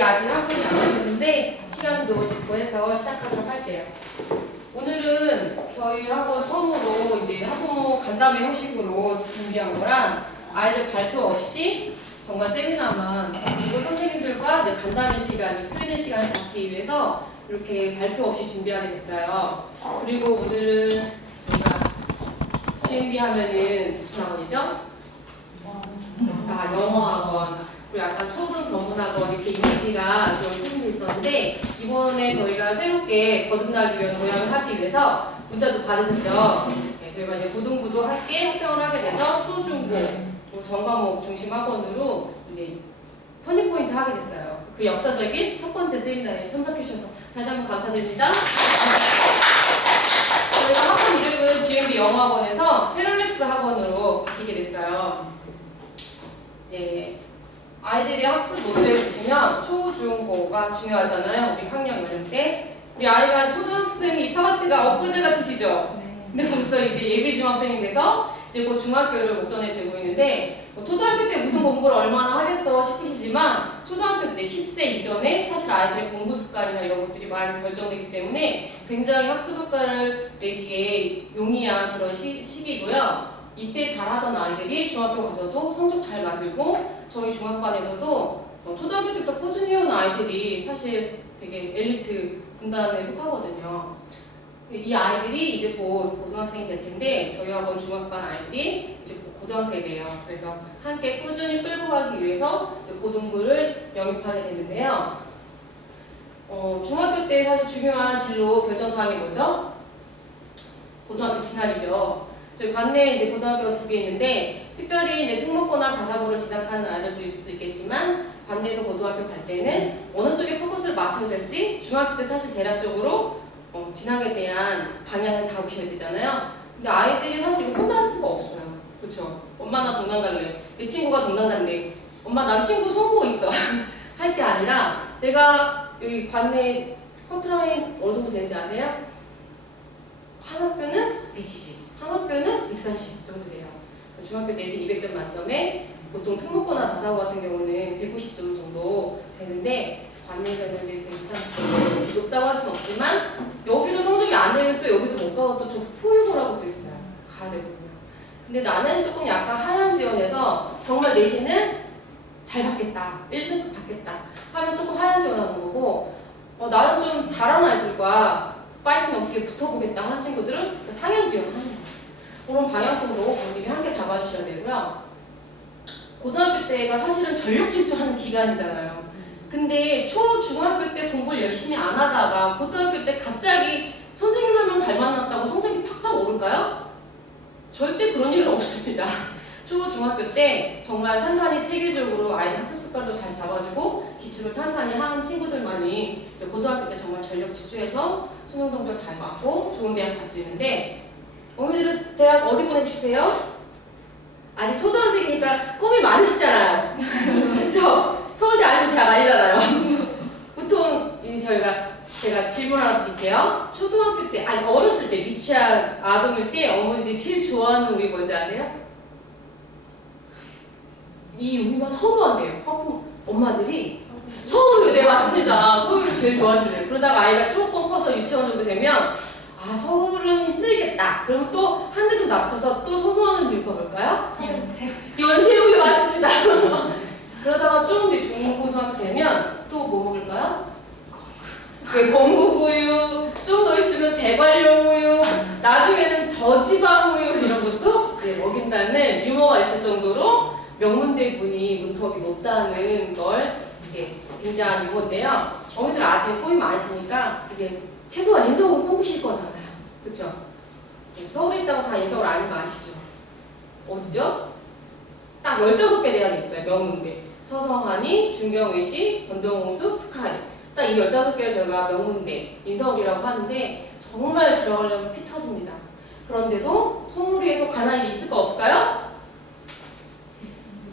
저희 아직 학원이 안 끝났는데 시간도 있고 해서 시작하도록 할게요. 오늘은 저희 학원 처음으로 이제 학부모 간담회 형식으로 준비한 거랑 아이들 발표 없이 정말 세미나만 그리고 선생님들과 이제 간담회 시간, Q&A 시간을 갖기 위해서 이렇게 발표 없이 준비하게 됐어요. 그리고 오늘은 저희가 GMB 하면은 무슨 학원이죠? 영어 학원. 그리고 약간 초등 전문학원 이렇게 이미지가 좀 생겨 있었는데 이번에 저희가 새롭게 거듭나기 위한 도약을 하기 위해서 문자도 받으셨죠? 네, 저희가 이제 고등부도 함께 합병을 하게 돼서 초중고 전과목 중심 학원으로 이제 터닝포인트 하게 됐어요. 그 역사적인 첫 번째 세미나에 참석해 주셔서 다시 한번 감사드립니다. 저희가 학원 이름은 GMB 영어학원에서 패럴렉스 학원으로 바뀌게 됐어요. 이제 아이들의 학습 모델을 보시면 초, 중, 고가 중요하잖아요. 우리 학년 연령대. 우리 아이가 초등학생 입학할 때가 엊그제 같으시죠? 네. 근데 벌써 이제 예비 중학생이 돼서 이제 곧 중학교를 목전에 두고 있는데 초등학교 때 무슨 공부를 얼마나 하겠어 싶으시지만 초등학교 때 10세 이전에 사실 아이들의 공부 습관이나 이런 것들이 많이 결정되기 때문에 굉장히 학습 효과를 내기에 용이한 그런 시기고요. 이때 잘하던 아이들이 중학교 가서도 성적 잘 만들고 저희 중학반에서도 초등학교 때부터 꾸준히 해온 아이들이 사실 되게 엘리트 군단에 속하거든요. 이 아이들이 이제 곧 고등학생이 될 텐데 저희 학원 중학반 아이들이 이제 곧 고등학생이 돼요. 그래서 함께 꾸준히 끌고 가기 위해서 이제 고등부를 영입하게 되는데요. 중학교 때 사실 중요한 진로 결정사항이 뭐죠? 고등학교 진학이죠. 저희 관내에 이제 고등학교가 2개 있는데 특별히 이제 특목고나 자사고를 진학하는 아이들도 있을 수 있겠지만 관내에서 고등학교 갈 때는 어느 쪽에 포커스를 맞춰야 될지 중학교 때 사실 대략적으로 진학에 대한 방향을 잡으셔야 되잖아요. 근데 아이들이 사실 이거 혼자 할 수가 없어요. 그렇죠? 엄마 나 동강 갈래. 내 친구가 동강 갈래. 엄마 난 친구 손보고 있어. 할 게 아니라 내가 여기 관내 커트라인 어느 정도 되는지 아세요? 한 학교는 120, 한 학교는 130 정도 돼요. 중학교 대신 200점 만점에 보통 특목고나 자사고 같은 경우는 190점 정도 되는데 관내에서는 이제 130점 높다고 할 수는 없지만 여기도 성적이 안 되면 또 여기도 못 가고 또 저 포울고라고 또 있어요. 가야 되거든요. 근데 나는 조금 약간 하향 지원해서 정말 내신은 잘 받겠다, 1등급 받겠다 하면 조금 하향 지원하는 거고 나는 좀 잘하는 아이들과 파이팅 넘치게 붙어보겠다 하는 친구들은 상향 지원을 하는 거예요. 그런 방향성으로 관리비 함께 잡아주셔야 되고요. 고등학교 때가 사실은 전력 질주하는 기간이잖아요. 근데 초, 중학교 때 공부를 열심히 안 하다가 고등학교 때 갑자기 선생님 한 명 잘 만났다고 성적이 팍팍 오를까요? 절대 그런 일은 없습니다. 초, 중학교 때 정말 탄탄히 체계적으로 아이들 학습 습관도 잘 잡아주고 기초를 탄탄히 하는 친구들만이 이제 고등학교 때 정말 전력 집중해서 수능 성적 잘 받고 좋은 대학 갈 수 있는데 어머니들은 대학 어디 보내주세요? 아직 초등학생이니까 꿈이 많으시잖아요. 그렇죠? 서울대 아니면 대학 아니잖아요. 보통 제가 질문 하나 드릴게요. 초등학교 때, 아니 어렸을 때 미취학 아동일 때 어머니들이 제일 좋아하는 우유 뭔지 아세요? 이 우유만 선호한대요. 엄마들이 서울우유, 네 맞습니다. 서울우유 제일 좋아하시네요. 그러다가 아이가 조금 커서 유치원 정도 되면 서울은 힘들겠다. 그럼 또 한 대도 낮춰서 또 선호하는 이유가 뭘까요? 연세우유 맞습니다. 그러다가 좀 뒤 중고등학교 되면 또 뭐 먹을까요? 건국우유, 좀 더 있으면 대관령우유, 나중에는 저지방우유 이런 것도 먹인다는 유머가 있을 정도로 명문대 분이 문턱이 높다는 걸 이제 굉장한 유머인데요. 어머니들 아직 꿈이 많으시니까 이제 최소한 인서울을 꿈꾸실 거잖아요. 그렇죠? 서울에 있다고 다 인서울 아닌 거 아시죠? 어디죠? 딱 15개 대학이 있어요. 명문대. 서성하니, 중경외시, 건동홍수, 스카이. 딱 이 15개를 저희가 명문대, 인서울이라고 하는데 정말 들어가려면 피 터집니다. 그런데도 송우리에서 가난이 있을까 없을까요?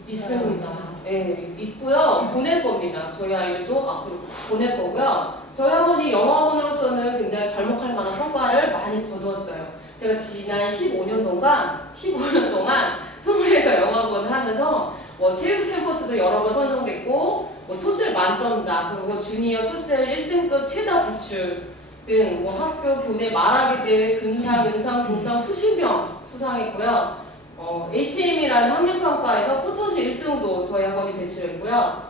있습니다. 네, 있고요. 보낼 겁니다. 저희 아이들도 앞으로 보낼 거고요. 저희 학원이 영어학원으로서는 굉장히 괄목할 만한 성과를 많이 거두었어요. 제가 지난 15년 동안 송우리에서 영어학원을 하면서 체육수 캠퍼스도 여러 번 선정됐고 토스를 만점자, 그리고 주니어 토셀 1등급 최다 배출 등 학교 교내 말하기 대회 근상, 은상, 동상 수십 명 수상했고요. HM이라는 학력평가에서 포천시 1등도 저희 학원이 배출했고요.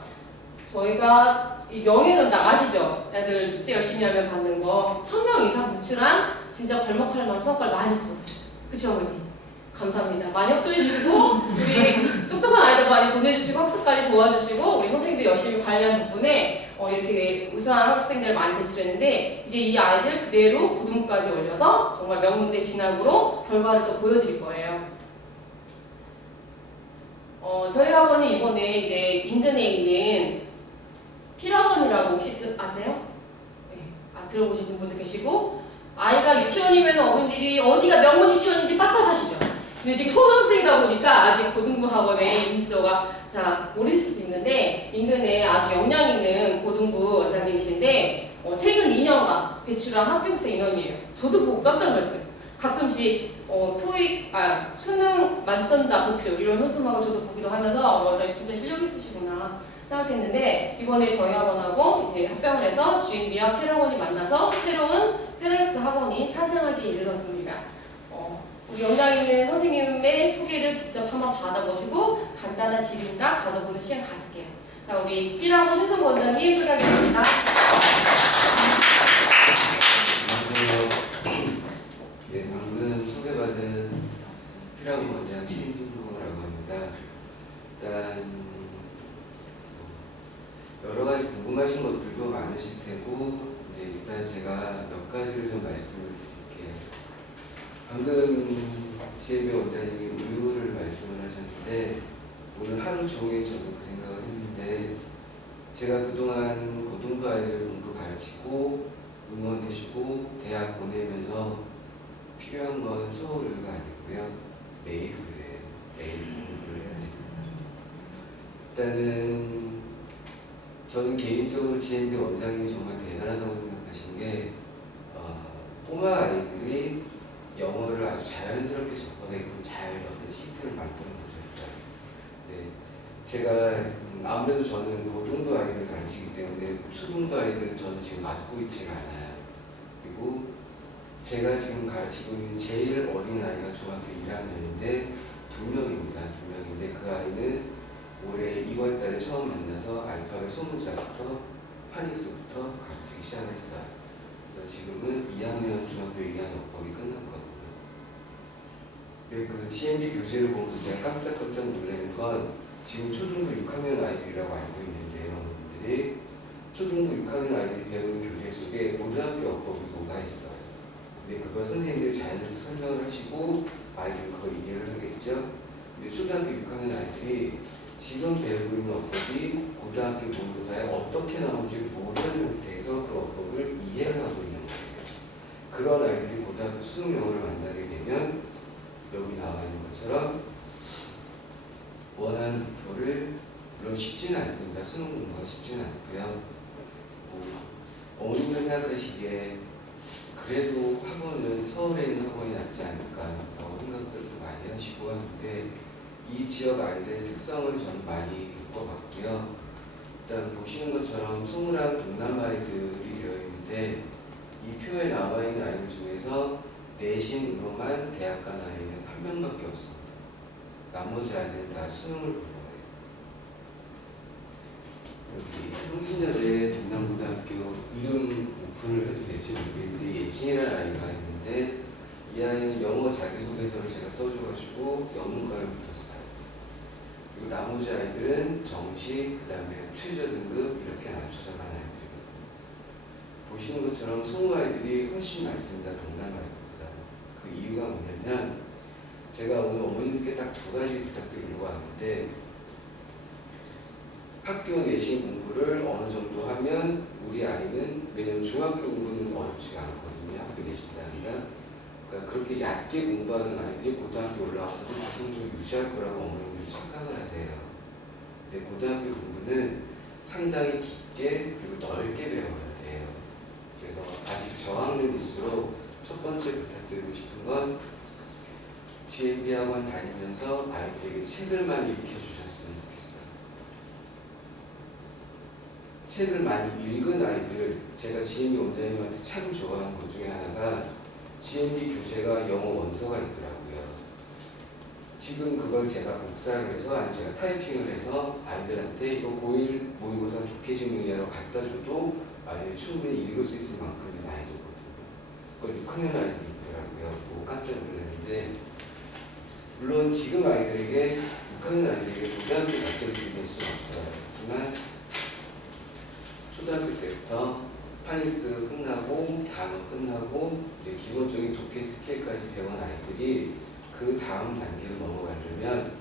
저희가 이 명예전당 아시죠? 애들 숙제 열심히 하면 받는 거 1000명 이상 배출한 진짜 발목할 만한 성과를 많이 거뒀어요. 그쵸 어머니? 감사합니다. 많이 협조해주시고 우리 똑똑한 아이들 많이 보내주시고 학습까지 도와주시고 우리 선생님들 열심히 관리한 덕분에 이렇게 우수한 학생들 많이 배출했는데 이제 이 아이들 그대로 고등부까지 올려서 정말 명문대 진학으로 결과를 또 보여드릴 거예요. 저희 학원이 이번에 이제 인근에 있는 필학원이라고 혹시 아세요? 네. 들어보시는 분도 계시고 아이가 유치원이면 어머니들이 어디가 명문 유치원인지 빠삭하시죠? 근데 지금 초등학생이다 보니까 아직 고등부 학원의 인지도가 잘 모를 수도 있는데 인근에 아주 역량 있는 고등부 원장님이신데 최근 2년간 배출한 합격생 인원이에요. 저도 보고 깜짝 놀랐어요. 가끔씩 토익, 수능 만점자 배출 이런 현수막을 저도 보기도 하면서 진짜 실력 있으시구나 생각했는데 이번에 저희 학원하고 이제 합병을 해서 GMB와 패럴원이 만나서 새로운 패럴렉스 학원이 탄생하기 이르렀습니다. 우리 연장 있는 선생님의 소개를 직접 한번 받아보시고 간단한 질의응답 가져보는 시간 가질게요. 자, 우리 B라고 신성 원장님 소개하겠습니다. 안녕하세요. 네, 방금 소개받은 B라고 원장 신승호라고 합니다. 일단 여러 가지 궁금하신 것들도 많으실 테고, 일단 제가 몇 가지를 좀 말씀을 드릴게요. 방금 GMB 원장님이 우유를 말씀을 하셨는데 오늘 하루 종일 저도 그 생각을 했는데 제가 그동안 고등부 아이들 공부 가르치고 응원해주고 대학 보내면서 필요한 건 서울의가 아니고요. 매일 그래요. 매일 공부를 해야 됩니다. 일단은 저는 개인적으로 GMB 원장님이 정말 대단하다고 생각하신 게 꼬마 아이들이 영어를 아주 자연스럽게 접근하고 잘 어떤 시스템을 만들어 보셨어요. 네, 제가 아무래도 저는 고등부 아이들을 가르치기 때문에 초등부 아이들은 저는 지금 맡고 있지가 않아요. 그리고 제가 지금 가르치고 있는 제일 어린 아이가 중학교 1학년인데 2명입니다. 2명인데 그 아이는 올해 2월 달에 처음 만나서 알파벳 소문자부터 파닉스부터 가르치기 시작했어요. 그래서 지금은 2학년 중학교 2학년 법이 끝났거든요. 네, 그 GMB 교재를 보면서 제가 깜짝깜짝 놀라는 건 지금 초등부 6학년 아이들이라고 알고 있는데요. 여러분들이 초등부 6학년 아이들이 배우는 교재 속에 고등학교 어법이 녹아있어요. 근데 그걸 선생님들이 자연스럽게 설명을 하시고 아이들은 그걸 이해를 하겠죠. 근데 초등학교 6학년 아이들이 지금 배우고 있는 어법이 고등학교 모의고사에 어떻게 나오는지 모르는 상태에서 그 어법을 이해를 하고 있는 거예요. 그런 아이들이 고등학교 수능 영어를 만나게 되면 여기 나와 있는 것처럼 원하는 목표를 물론 쉽지는 않습니다. 수능 공부가 쉽지는 않고요. 어머님들 생각하시기에 그래도 학원은 서울에 있는 학원이 낫지 않을까 생각들도 많이 하시고 하는데 이 지역 아이들의 특성을 저는 많이 겪어봤고요. 일단 보시는 것처럼 21 동남 아이들이 되어 있는데 이 표에 나와 있는 아이들 중에서 내신으로만 대학 간 아이는 1명밖에 없습니다. 나머지 아이들은 다 수능을 본 거예요. 여기 성신여대 동남고등학교 이름 오픈을 해도 될지 모르겠는데 예진이라는 아이가 있는데 이 아이는 영어 자기소개서를 제가 써줘가지고 영문과를 붙었어요. 그리고 나머지 아이들은 정시, 그 다음에 최저 등급 이렇게 낮춰서 간 아이들이거든요. 보시는 것처럼 성우 아이들이 훨씬 많습니다. 동남 아이들보다. 그 이유가 뭐냐면 제가 오늘 어머님께 딱 두 가지 부탁드리려고 하는데 학교 내신 공부를 어느 정도 하면 우리 아이는 왜냐면 중학교 공부는 어렵지가 않거든요. 학교 내신 단위가. 그러니까 그렇게 얕게 공부하는 아이들이 고등학교 올라와도 성적을 유지할 거라고 어머님들이 착각을 하세요. 근데 고등학교 공부는 상당히 깊게 그리고 넓게 배워야 돼요. 그래서 아직 저학년일수록 첫 번째 부탁드리고 싶은 건 GMB 학원 다니면서 아이들에게 책을 많이 읽혀주셨으면 좋겠어요. 책을 많이 읽은 아이들, 제가 GMB 원장님한테 참 좋아하는 것 중에 하나가 GMB 교재가 영어 원서가 있더라고요. 지금 그걸 제가 복사를 해서 아니면 제가 타이핑을 해서 아이들한테 이거 고1 모의고사 독해질문이라고 갖다 줘도 아이들이 충분히 읽을 수 있을 만큼의 난이도거든요. 그걸 6학년 아이들이 있더라고요. 보고 깜짝 놀랐는데, 물론 지금 아이들에게 6학년 아이들에게 고등학교 자체를 드릴 수는 없어요. 하지만 초등학교 때부터 파닉스 끝나고 단어 끝나고 이제 기본적인 독해 스킬까지 배운 아이들이 그 다음 단계로 넘어가려면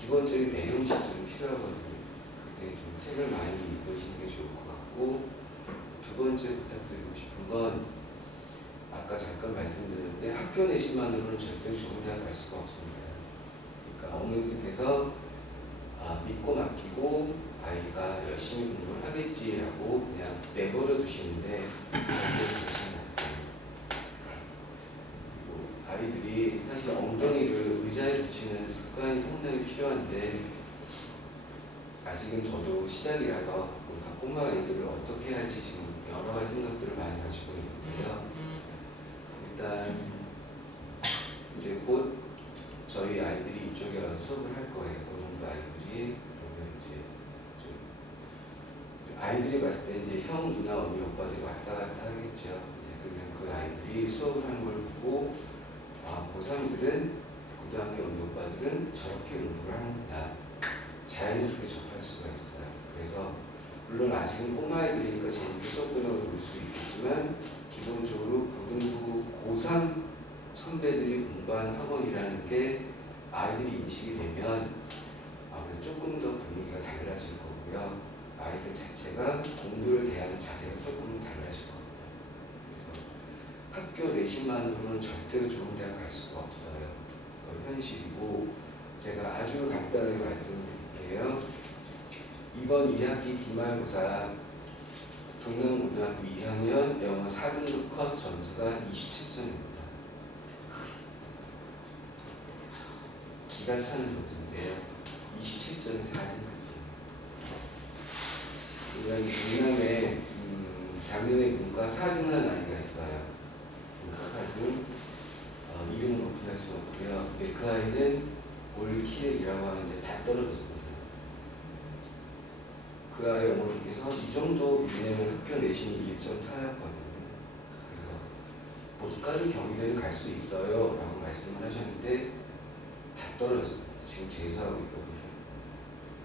기본적인 배경식도 좀 필요하거든요. 그때 좀 책을 많이 읽으시는 게 좋을 것 같고, 두 번째 부탁드리고 싶은 건 아까 잠깐 말씀드렸는데 학교 내신만으로는 절대로 좋은 대학 갈 수가 없습니다. 그러니까 어머니들께서 믿고 맡기고 아이가 열심히 공부를 하겠지라고 그냥 내버려 두시는데 절대로 그렇지 않아요. 아이들이 사실 엉덩이를 의자에 붙이는 습관이 상당히 필요한데 아직은 저도 시작이라서 꼬마 아이들을 어떻게 할지 지금 여러 가지 생각들을 많이 가지고 있는데요. 일단 이제 곧 저희 아이들이 이쪽에 와서 수업을 할 거예요. 고등부 아이들이. 그러면 이제 좀 아이들이 봤을 때 이제 형, 누나, 언니, 오빠들이 왔다 갔다 하겠죠. 그러면 그 아이들이 수업을 하는 걸 보고 고3들은 고등학교 언니, 오빠들은 저렇게 공부를 하는구나. 자연스럽게 접할 수가 있어요. 그래서 물론 아직은 꼬마애들이니까 재밌게 수업 끊어서 볼 수 있겠지만 기본적으로 고등부 고3 선배들이 공부한 학원이라는 게 아이들이 인식이 되면 아무래도 조금 더 분위기가 달라질 거고요. 아이들 자체가 공부를 대하는 자세가 조금 달라질 겁니다. 그래서 학교 내신만으로는 절대로 좋은 대학 갈 수가 없어요. 그건 현실이고, 제가 아주 간단하게 말씀드릴게요. 이번 2학기 기말고사 동양고등학교 2학년 영어 4등급 컷 점수가 27점입니다. 기가 차는 점수인데요. 27점이 4등급이에요. 동남에 작년에 문과 4등을 한 아이가 있어요. 문과 4등. 이름은 오픈할 수 없고요. 그 아이는 올 키엘이라고 하는데 다 떨어졌습니다. 그 아이 어머니께서 이 정도 이내면 학교 내신이 1.4였거든요. 그래서 못 가는 경기대를 갈 수 있어요 라고 말씀을 하셨는데 다 떨어졌습니다. 지금 재수하고 있거든요.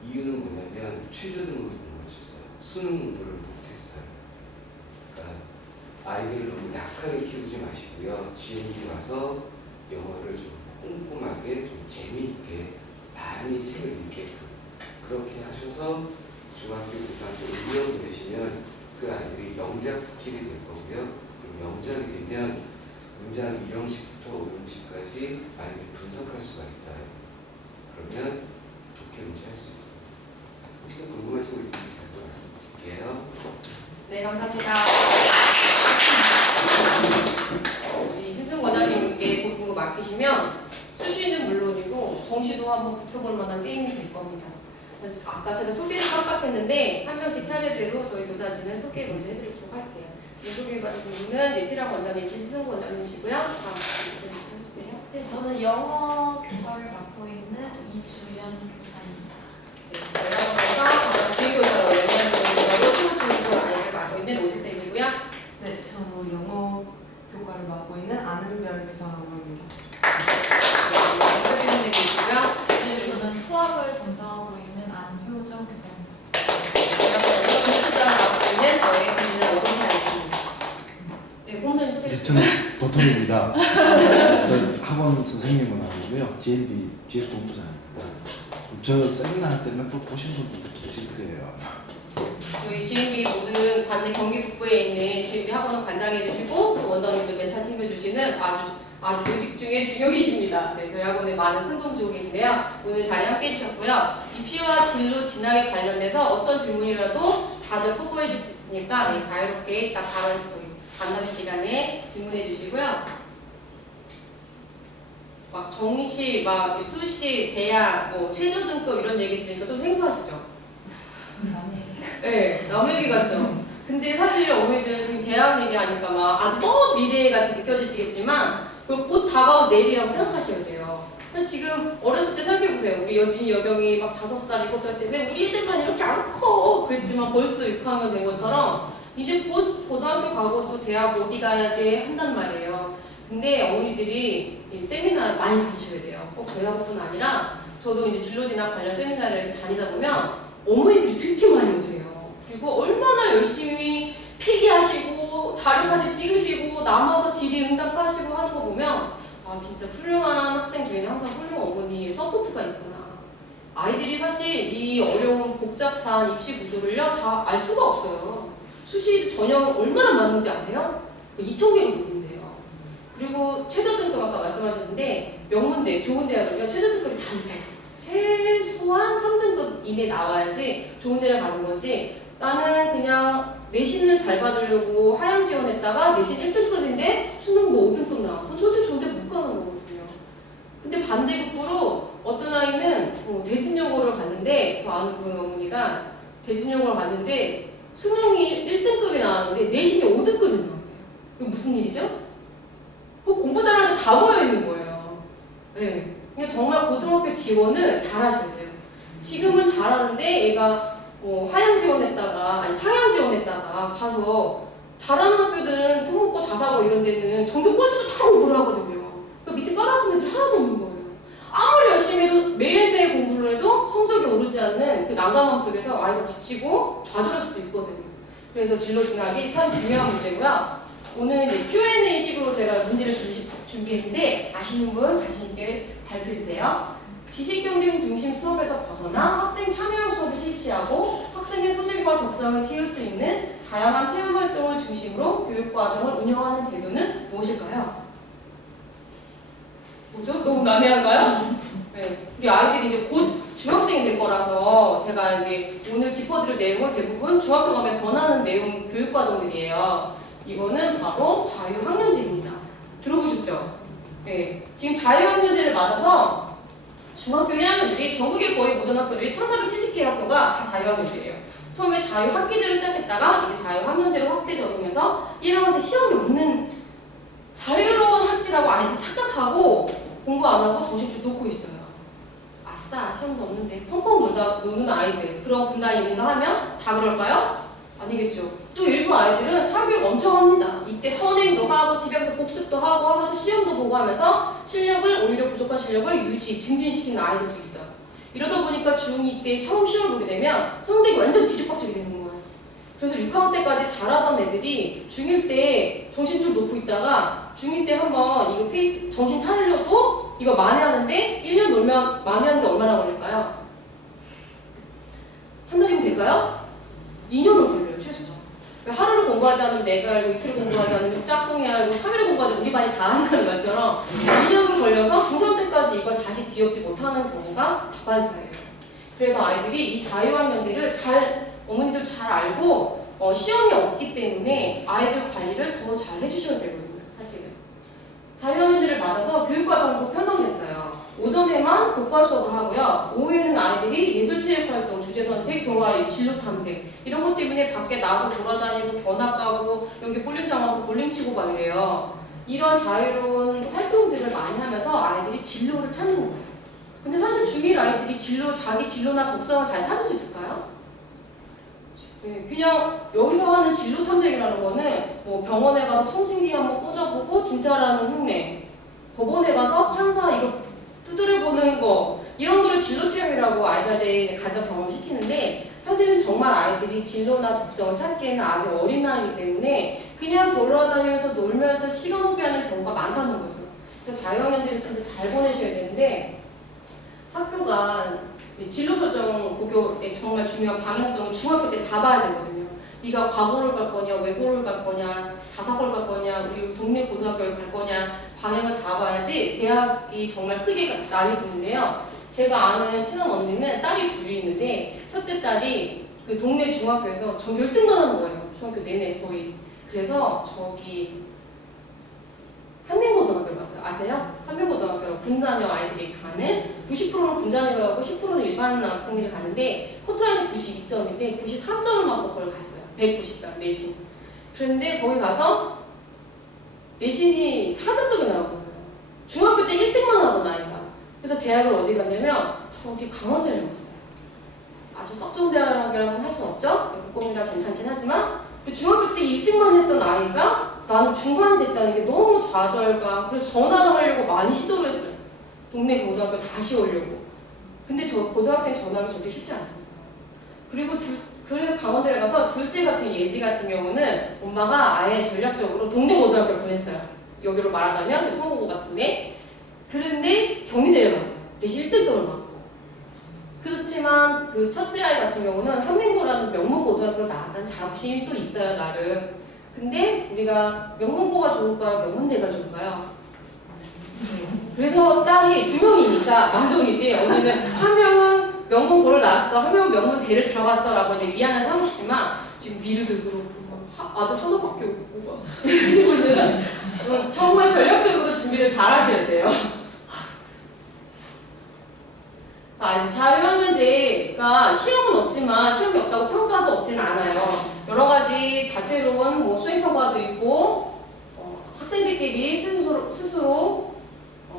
이유는 뭐냐면 최저등급을 공부하셨어요. 수능 공부를 못했어요. 그러니까 아이들을 너무 약하게 키우지 마시고요. GMB 와서 영어를 좀 꼼꼼하게 좀 재미있게 많이 책을 읽게끔 그렇게 하셔서 중학교, 고등학교 1년 보내시면 그 아이들이 영작 스킬이 될 거고요. 그럼 영작이 되면 문장 1형식부터 5형식까지 아이들이 분석할 수가 있어요. 그러면 독해 문제 할 수 있습니다. 혹시 또 궁금하신 거 있으면 잘 또 말씀드릴게요. 네, 감사합니다. 우리 신승 원장님께 고등부 맡기시면 수시는 물론이고 정시도 한번 붙어볼 만한 게임이 될 겁니다. 그래서 아까 제가 소개를 깜빡했는데 한 명씩 차례대로 저희 교사진은 소개 먼저 해드리도록 할게요. 지금 소개해받으신 분은 예피랑 원장님, 신승 원장님이시고요. 다음 해주세요. 네, 저는 영어 교과를 맡고 있는 이주연 교사입니다. 네, 저희 학원에서 주의교사로 연예인 교사로 초중고 아이를 맡고 있는 오지쌤이고요. 네, 저는 영어 교과를 맡고 있는 안은별 교사라고 합니다. 선생님이시고요. 네, 저는 수학을 담당하고 있는 안효정 교사입니다. 저희 학원에서 수장 맡고 있는 저희 김진아 오동사이십니다. 네, 홍선이 소개해 네, 주세요. 저는 보통입니다. 저 학원 선생님은 아니고요. GMB GF 본부장입니다. 저 세미나 할 때 몇 번 보신 분들 계실 거예요. 저희 GMB 모든 관내 경기 북부에 있는 GMB 학원을 관장해 주시고 또 원장님들 멘탈 챙겨주시는 아주 요직 중에 중역이십니다. 네, 저희 학원에 많은 큰 도움 주고 계신데요. 오늘 자리에 함께 해주셨고요. 입시와 진로 진학에 관련돼서 어떤 질문이라도 다들 포고해 줄 수 있으니까 네, 자유롭게 이따 바로 저희 반납 시간에 질문해 주시고요. 막 정시, 막 수시, 대학, 뭐 최저 등급 이런 얘기 들으니까 좀 생소하시죠? 남의 네, 남 얘기 같죠. 근데 사실 어머니들 지금 대학 얘기하니까 막 아주 먼 미래 같이 느껴지시겠지만 그걸 곧 다가올 내일이라고 생각하셔야 돼요. 근데 지금 어렸을 때 생각해보세요. 우리 여진이 여경이 막 5살 7살 때 왜 우리 애들만 이렇게 안 커? 그랬지만 벌써 6학년 된 것처럼 이제 곧 고등학교 가고 또 대학 어디 가야 돼 한단 말이에요. 근데 어머니들이 이 세미나를 많이 다니셔야 돼요. 꼭 대학뿐 아니라 저도 이제 진로진학 관련 세미나를 이렇게 다니다 보면 어머니들이 되게 많이 오세요. 그리고 얼마나 열심히 필기하시고 자료 사진 찍으시고 남아서 질의 응답하시고 하는 거 보면 아 진짜 훌륭한 학생 중에는 항상 훌륭한 어머니 서포트가 있구나. 아이들이 사실 이 어려운 복잡한 입시 구조를요 다 알 수가 없어요. 수시 전형 얼마나 많은지 아세요? 2,000개가 넘는데요. 그리고 최저등급 아까 말씀하셨는데 명문대, 좋은 대학은요 최저등급이 다 있어요. 최소한 3등급 이내 나와야지 좋은 데를 가는 거지. 나는 그냥 내신을 잘 받으려고 하향 지원했다가 내신 1등급인데 수능 뭐 5등급 나와. 그럼 절대 좋은 데 못 가는 거거든요. 근데 반대급부로 어떤 아이는 대진여고를 갔는데 저 아는 분 어머니가 대진여고를 갔는데 수능이 1등급이 나왔는데 내신이 5등급이 나왔대요. 이거 무슨 일이죠? 그 공부 잘하는 데 다 모여 있는 거예요. 네. 그러니까 정말 고등학교 지원을 잘 하셔야 돼요. 지금은 잘하는데 얘가 하향 지원했다가 아니 상향 지원했다가 가서 잘하는 학교들은 특목고 자사고 이런 데는 전교 꼴찌로 다 공부를 하거든요. 그러니까 밑에 깔아준 애들이 하나도 없는 거예요. 아무리 열심히 해도 매일매일 공부를 해도 성적이 오르지 않는 그 난감함 속에서 아이가 지치고 좌절할 수도 있거든요. 그래서 진로 진학이 참 중요한 문제고요. 오늘 이제 Q&A 식으로 제가 문제를 준비했는데 아시는 분 자신 있게 발표해 주세요. 지식 경쟁 중심 수업에서 벗어나 학생 참여형 수업을 실시하고 학생의 소질과 적성을 키울 수 있는 다양한 체험 활동을 중심으로 교육 과정을 운영하는 제도는 무엇일까요? 뭐죠? 너무 난해한가요? 네. 우리 아이들이 이제 곧 중학생이 될 거라서 제가 이제 오늘 짚어드릴 내용은 대부분 중학교 가면 변하는 내용 교육 과정들이에요. 이거는 바로 자유학년제입니다. 들어보셨죠? 네. 지금 자유학년제를 맞아서 중학교 1학년들이 전국의 거의 모든 학교들이 1470개 학교가 다 자유학년제예요. 처음에 자유학기제로 시작했다가 이제 자유학년제로 확대 적용해서 1학년 때 시험이 없는 자유로운 학기라고 아이들이 착각하고 공부 안 하고 정신줄 놓고 있어요. 아싸 시험도 없는데 펑펑 노는 아이들 그런 분단이 있는가 하면 다 그럴까요? 아니겠죠. 또 일부 아이들은 사교육 엄청 합니다. 이때 선행도 하고 집에 가서 복습도 하고 하면서 시험도 보고 하면서 실력을 오히려 부족한 실력을 증진시키는 아이들도 있어요. 이러다 보니까 중2 때 처음 시험을 보게 되면 성적이 완전 뒤죽박죽이 되는 거예요. 그래서 6학년 때까지 잘하던 애들이 중1 때 정신줄 놓고 있다가 중2 때 한번 이거 페이스 정신 차리려도 이거 만회하는데 1년 놀면 만회하는데 얼마나 걸릴까요? 한 달이면 될까요? 2년은 걸려요 최소. 하루를 공부하지 않으면 내가 알고 이틀을 공부하지 않으면 짝꿍이 알고 3일을 공부하지 않으면 우리 반이 다 한다는 말처럼 2년은 걸려서 중3 때까지 이걸 다시 뒤엎지 못하는 경우가 다반사예요. 그래서 아이들이 이 자유학년제를 어머니들 잘 알고 시험이 없기 때문에 아이들 관리를 더 잘 해주셔야 되거든요. 사실은 자유학년제를 맞아서 교육과정도 편성됐어요. 오전에만 교과 수업을 하고요. 오후에는 아이들이 예술체육활동, 주제선택, 동아리, 진로탐색 이런 것 때문에 밖에 나와서 돌아다니고 견학 가고 여기 볼링장 와서 볼링 치고 막 이래요. 이런 자유로운 활동들을 많이 하면서 아이들이 진로를 찾는 거예요. 근데 사실 중1 아이들이 자기 진로나 적성을 잘 찾을 수 있을까요? 네, 그냥 여기서 하는 진로 탐색이라는 거는 뭐 병원에 가서 청진기 한번 꽂아보고 진짜라는 흉내, 법원에 가서 판사 이거 두드려보는 거 이런 거를 진로 체험이라고 아이들한테 가정 경험을 시키는데 사실은 정말 아이들이 진로나 적성을 찾기에는 아직 어린 나이이기 때문에 그냥 돌아다니면서 놀면서 시간 허비하는 경우가 많다는 거죠. 그래서 자유학년제를 진짜 잘 보내셔야 되는데 학교가 진로 설정 고교의 정말 중요한 방향성을 중학교 때 잡아야 되거든요. 네가 과고를 갈 거냐, 외고를 갈 거냐, 자사고를 갈 거냐, 우리 동네 고등학교를 갈 거냐 방향을 잡아야지 대학이 정말 크게 나뉠 수 있는데요. 제가 아는 친한 언니는 딸이 둘이 있는데 첫째 딸이 그 동네 중학교에서 전교 1등만 하는 거예요. 중학교 내내 거의. 그래서 저기 한민고등학교를 갔어요. 있어요. 아세요? 한명고등학교로 군자녀 아이들이 가는 90%는 군자녀가 가고 10%는 일반 학생들이 가는데 커트라인이 92점인데 93점을 맞고 거기 갔어요. 190점 내신. 그런데 거기 가서 내신이 4등급이 나온 거예요. 중학교 때 1등만 하던 아이가. 그래서 대학을 어디 갔냐면 저기 강원대를 갔어요. 아주 썩 좋은 대학이라고는 할 수는 없죠. 국공이라 괜찮긴 하지만 그 중학교 때 1등만 했던 아이가 나는 중간이 됐다는 게 너무 좌절감. 그래서 전화를 하려고 많이 시도를 했어요. 동네 고등학교 다시 오려고. 근데 저 고등학생 전화하기 절대 쉽지 않습니다. 그리고 그래 강원대를 가서 둘째 같은 예지 같은 경우는 엄마가 아예 전략적으로 동네 고등학교를 보냈어요. 여기로 말하자면 소호고 같은데. 그런데 경희대를 갔어요. 내신 1등급을 받고. 그렇지만 그 첫째 아이 같은 경우는 한민고라는 명문고등학교를 나왔다는 자부심이 또 있어요, 나름. 근데 우리가 명문고가 좋을까요? 명문대가 좋을까요? 그래서 딸이 2명이니까 망정이지. 언니는 한 명은 명문고를 나왔어, 한 명은 명문대를 들어갔어 라고 이제 미안한 삼으시지만 지금 미르도 그렇고 아들 하나밖에 없고 막 이분은 정말 전략적으로 준비를 잘 하셔야 돼요. 자, 자유학년제가 시험은 없지만 시험이 없다고 평가도 없진 않아요. 여러 가지 다채로운 뭐 수행평가도 있고 학생들끼리 스스로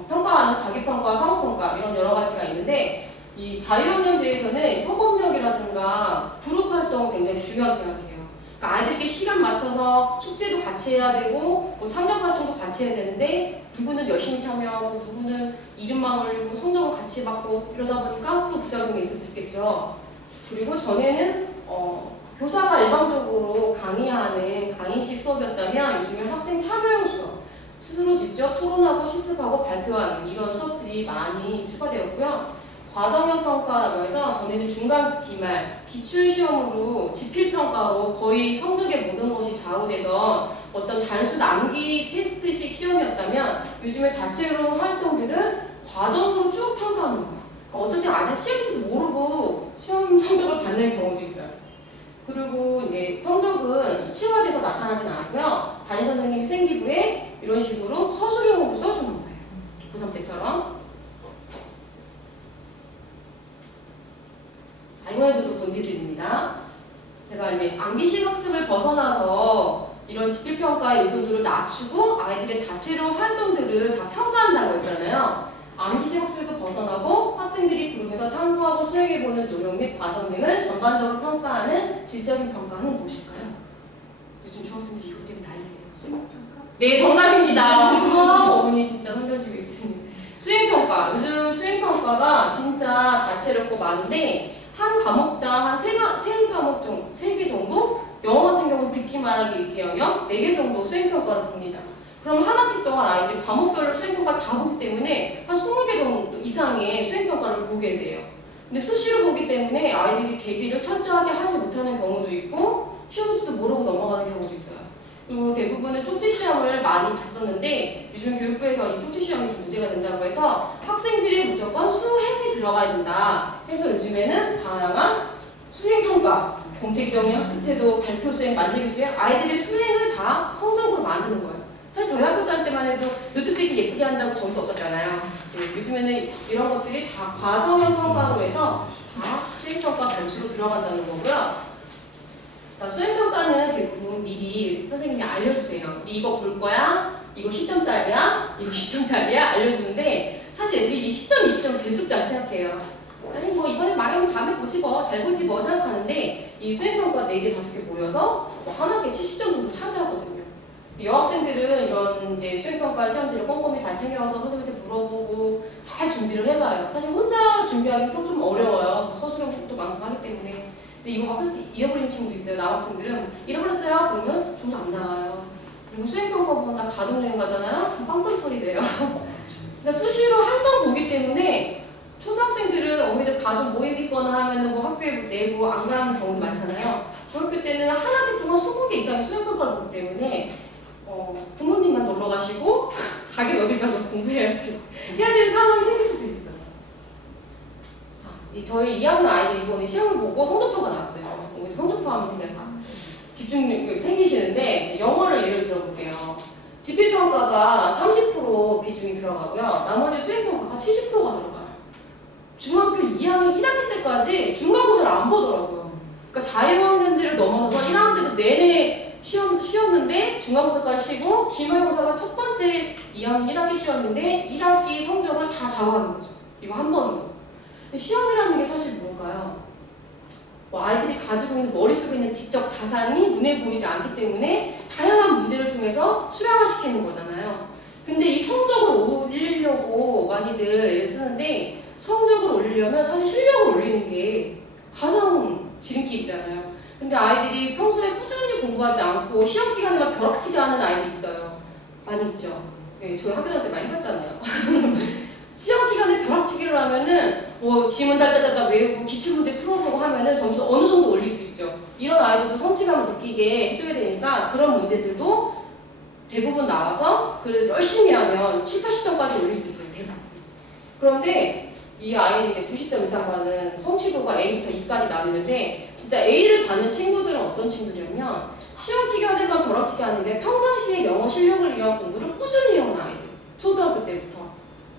평가하는 자기평가, 성평가 이런 여러 가지가 있는데 이 자유학년제에서는 협업력이라든가 그룹 활동 굉장히 중요하다고 생각해요. 그러니까 아이들끼리 시간 맞춰서 숙제도 같이 해야 되고 뭐 창작 활동도 같이 해야 되는데 누구는 열심히 참여하고 누구는 이름만 올리고 성적은 같이 받고 이러다 보니까 또 부작용이 있을 수 있겠죠. 그리고 전에는 교사가 일방적으로 강의하는 강의식 수업이었다면 요즘은 학생 참여형 수업, 스스로 직접 토론하고 실습하고 발표하는 이런 수업들이 많이 추가되었고요. 과정형 평가라고 해서 전에는 중간 기말, 기출시험으로 지필평가로 거의 성적의 모든 것이 좌우되던 어떤 단수 암기 테스트식 시험이었다면 요즘에 다채로운 활동들은 과정으로 쭉 평가하는 거예요. 그러니까 어쨌든 아직 시험지도 모르고 시험 성적을 받는 경우도 있어요. 그리고 이제 성적은 수치화돼서 나타나진 않고요. 담임선생님이 생기부에 이런 식으로 서술형으로 써주는 거예요. 고3 때처럼. 자, 이번에도 또 문제드립니다. 제가 이제 암기식 학습을 벗어나서 이런 지필평가의 의존도를 낮추고 아이들의 다채로운 활동들을 다 평가한다고 했잖아요. 암기식 학습에서 벗어나고 학생들이 그룹에서 탐구하고 수행해보는 노력 및 과정 등을 전반적으로 평가하는 질적인 평가는 무엇일까요? 요즘 중학생들이 이것 때문에 난리예요. 수행평가? 네, 정답입니다. 어머니 진짜 선별력이 있으시네. 수행평가. 요즘 수행평가가 진짜 다채롭고 많은데 한 과목당 한 3과목 정도, 3개 정도? 영어 같은 경우는 듣기 말하기 읽기 영역 4개 정도 수행평가를 봅니다. 그럼 한 학기 동안 아이들이 과목별로 수행평가를 다 보기 때문에 한 20개 정도 이상의 수행평가를 보게 돼요. 근데 수시로 보기 때문에 아이들이 대비를 철저하게 하지 못하는 경우도 있고 시험지도 모르고 넘어가는 경우도 있어요. 그리고 대부분은 쪽지 시험을 많이 봤었는데 요즘 교육부에서 이 쪽지 시험이 좀 문제가 된다고 해서 학생들이 무조건 수행에 들어가야 된다 해서 요즘에는 다양한 수행평가, 공책적인 학습태도, 발표 수행, 만들기 수행, 아이들의 수행을 다 성적으로 만드는 거예요. 사실 저희 학교 다닐 때만 해도 노트 필기 예쁘게 한다고 점수 없었잖아요. 네, 요즘에는 이런 것들이 다 과정형 평가로 해서 다 수행평가 점수로 들어간다는 거고요. 자, 수행평가는 대부분 미리 선생님이 알려주세요. 우리 이거 볼 거야, 이거 10점짜리야, 이거 10점짜리야 알려주는데 사실 애들이 이 10점, 20점 대수롭지 않게 생각해요. 아니 뭐 이번에 망하면 다음에 보지 뭐, 잘 보지 뭐 생각하는데 이 수행평가 4개, 5개 모여서 뭐 한 학기에 70점 정도 차지하거든요. 여학생들은 이런 이제 수행평가 시험지를 꼼꼼히 잘 챙겨와서 선생님한테 물어보고 잘 준비를 해가요. 사실 혼자 준비하기 또 좀 어려워요. 서술형도 많고 하기 때문에. 근데 이거 막 잃어버린 친구도 있어요. 남학생들은 잃어버렸어요? 그러면 점수 안 나와요. 그리고 수행평가 보면 다 가족여행 가잖아요? 빵점 처리돼요. 그러니까 수시로 항상 보기 때문에 초등학생들은 어머니들 가족 모임 있거나 하면은 뭐 학교에 내고 안 가는 경우도 많잖아요. 중학교 때는 한 학기 동안 20개 이상의 수행평가를 보기 때문에 부모님만 놀러 가시고 가긴 어딜 가서 공부해야지 해야 되는 상황이 생길 수도 있어요. 자, 저희 2학년 아이들이 이번에 시험을 보고 성적표가 나왔어요. 성적표 하면 되게 집중력이 생기시는데 영어를 예를 들어볼게요. 집필평가가 30% 비중이 들어가고요. 나머지 수행평가가 70%가 들어가요. 중학교 2학년 1학기 때까지 중간고사를 안 보더라고요. 그러니까 자유학년제를 넘어서서 1학년 때도 내내 쉬었는데 중간고사까지 쉬고 기말고사가 첫 번째 2학년 1학기 시험인데 1학기 성적을 다 좌우하는 거죠. 이거 한 번으로. 시험이라는 게 사실 뭘까요? 뭐 아이들이 가지고 있는 머릿속에 있는 지적 자산이 눈에 보이지 않기 때문에 다양한 문제를 통해서 수량화시키는 거잖아요. 근데 이 성적을 올리려고 많이들 애를 쓰는데 성적을 올리려면 사실 실력을 올리는 게 가장 지름길이잖아요. 근데 아이들이 평소에 꾸준히 공부하지 않고 시험 기간에만 벼락치기 하는 아이들이 있어요. 많이 있죠. 네, 저희 학교 다닐 때 많이 봤잖아요. 시험 기간에 벼락치기를 하면은 뭐 지문 달달달달 외우고 기출문제 풀어보고 하면은 점수 어느 정도 올릴 수 있죠. 이런 아이들도 성취감을 느끼게 해줘야 되니까 그런 문제들도 대부분 나와서 그래도 열심히 하면 7, 80점까지 올릴 수 있어요. 대부분. 그런데 이 아이는 이제 90점 이상 받는 성취도가 A부터 E까지 나누는데 진짜 A를 받는 친구들은 어떤 친구들이냐면 시험 기간에만 벼락치기 하는데 평상시에 영어 실력을 위한 공부를 꾸준히 해온 아이들. 초등학교 때부터.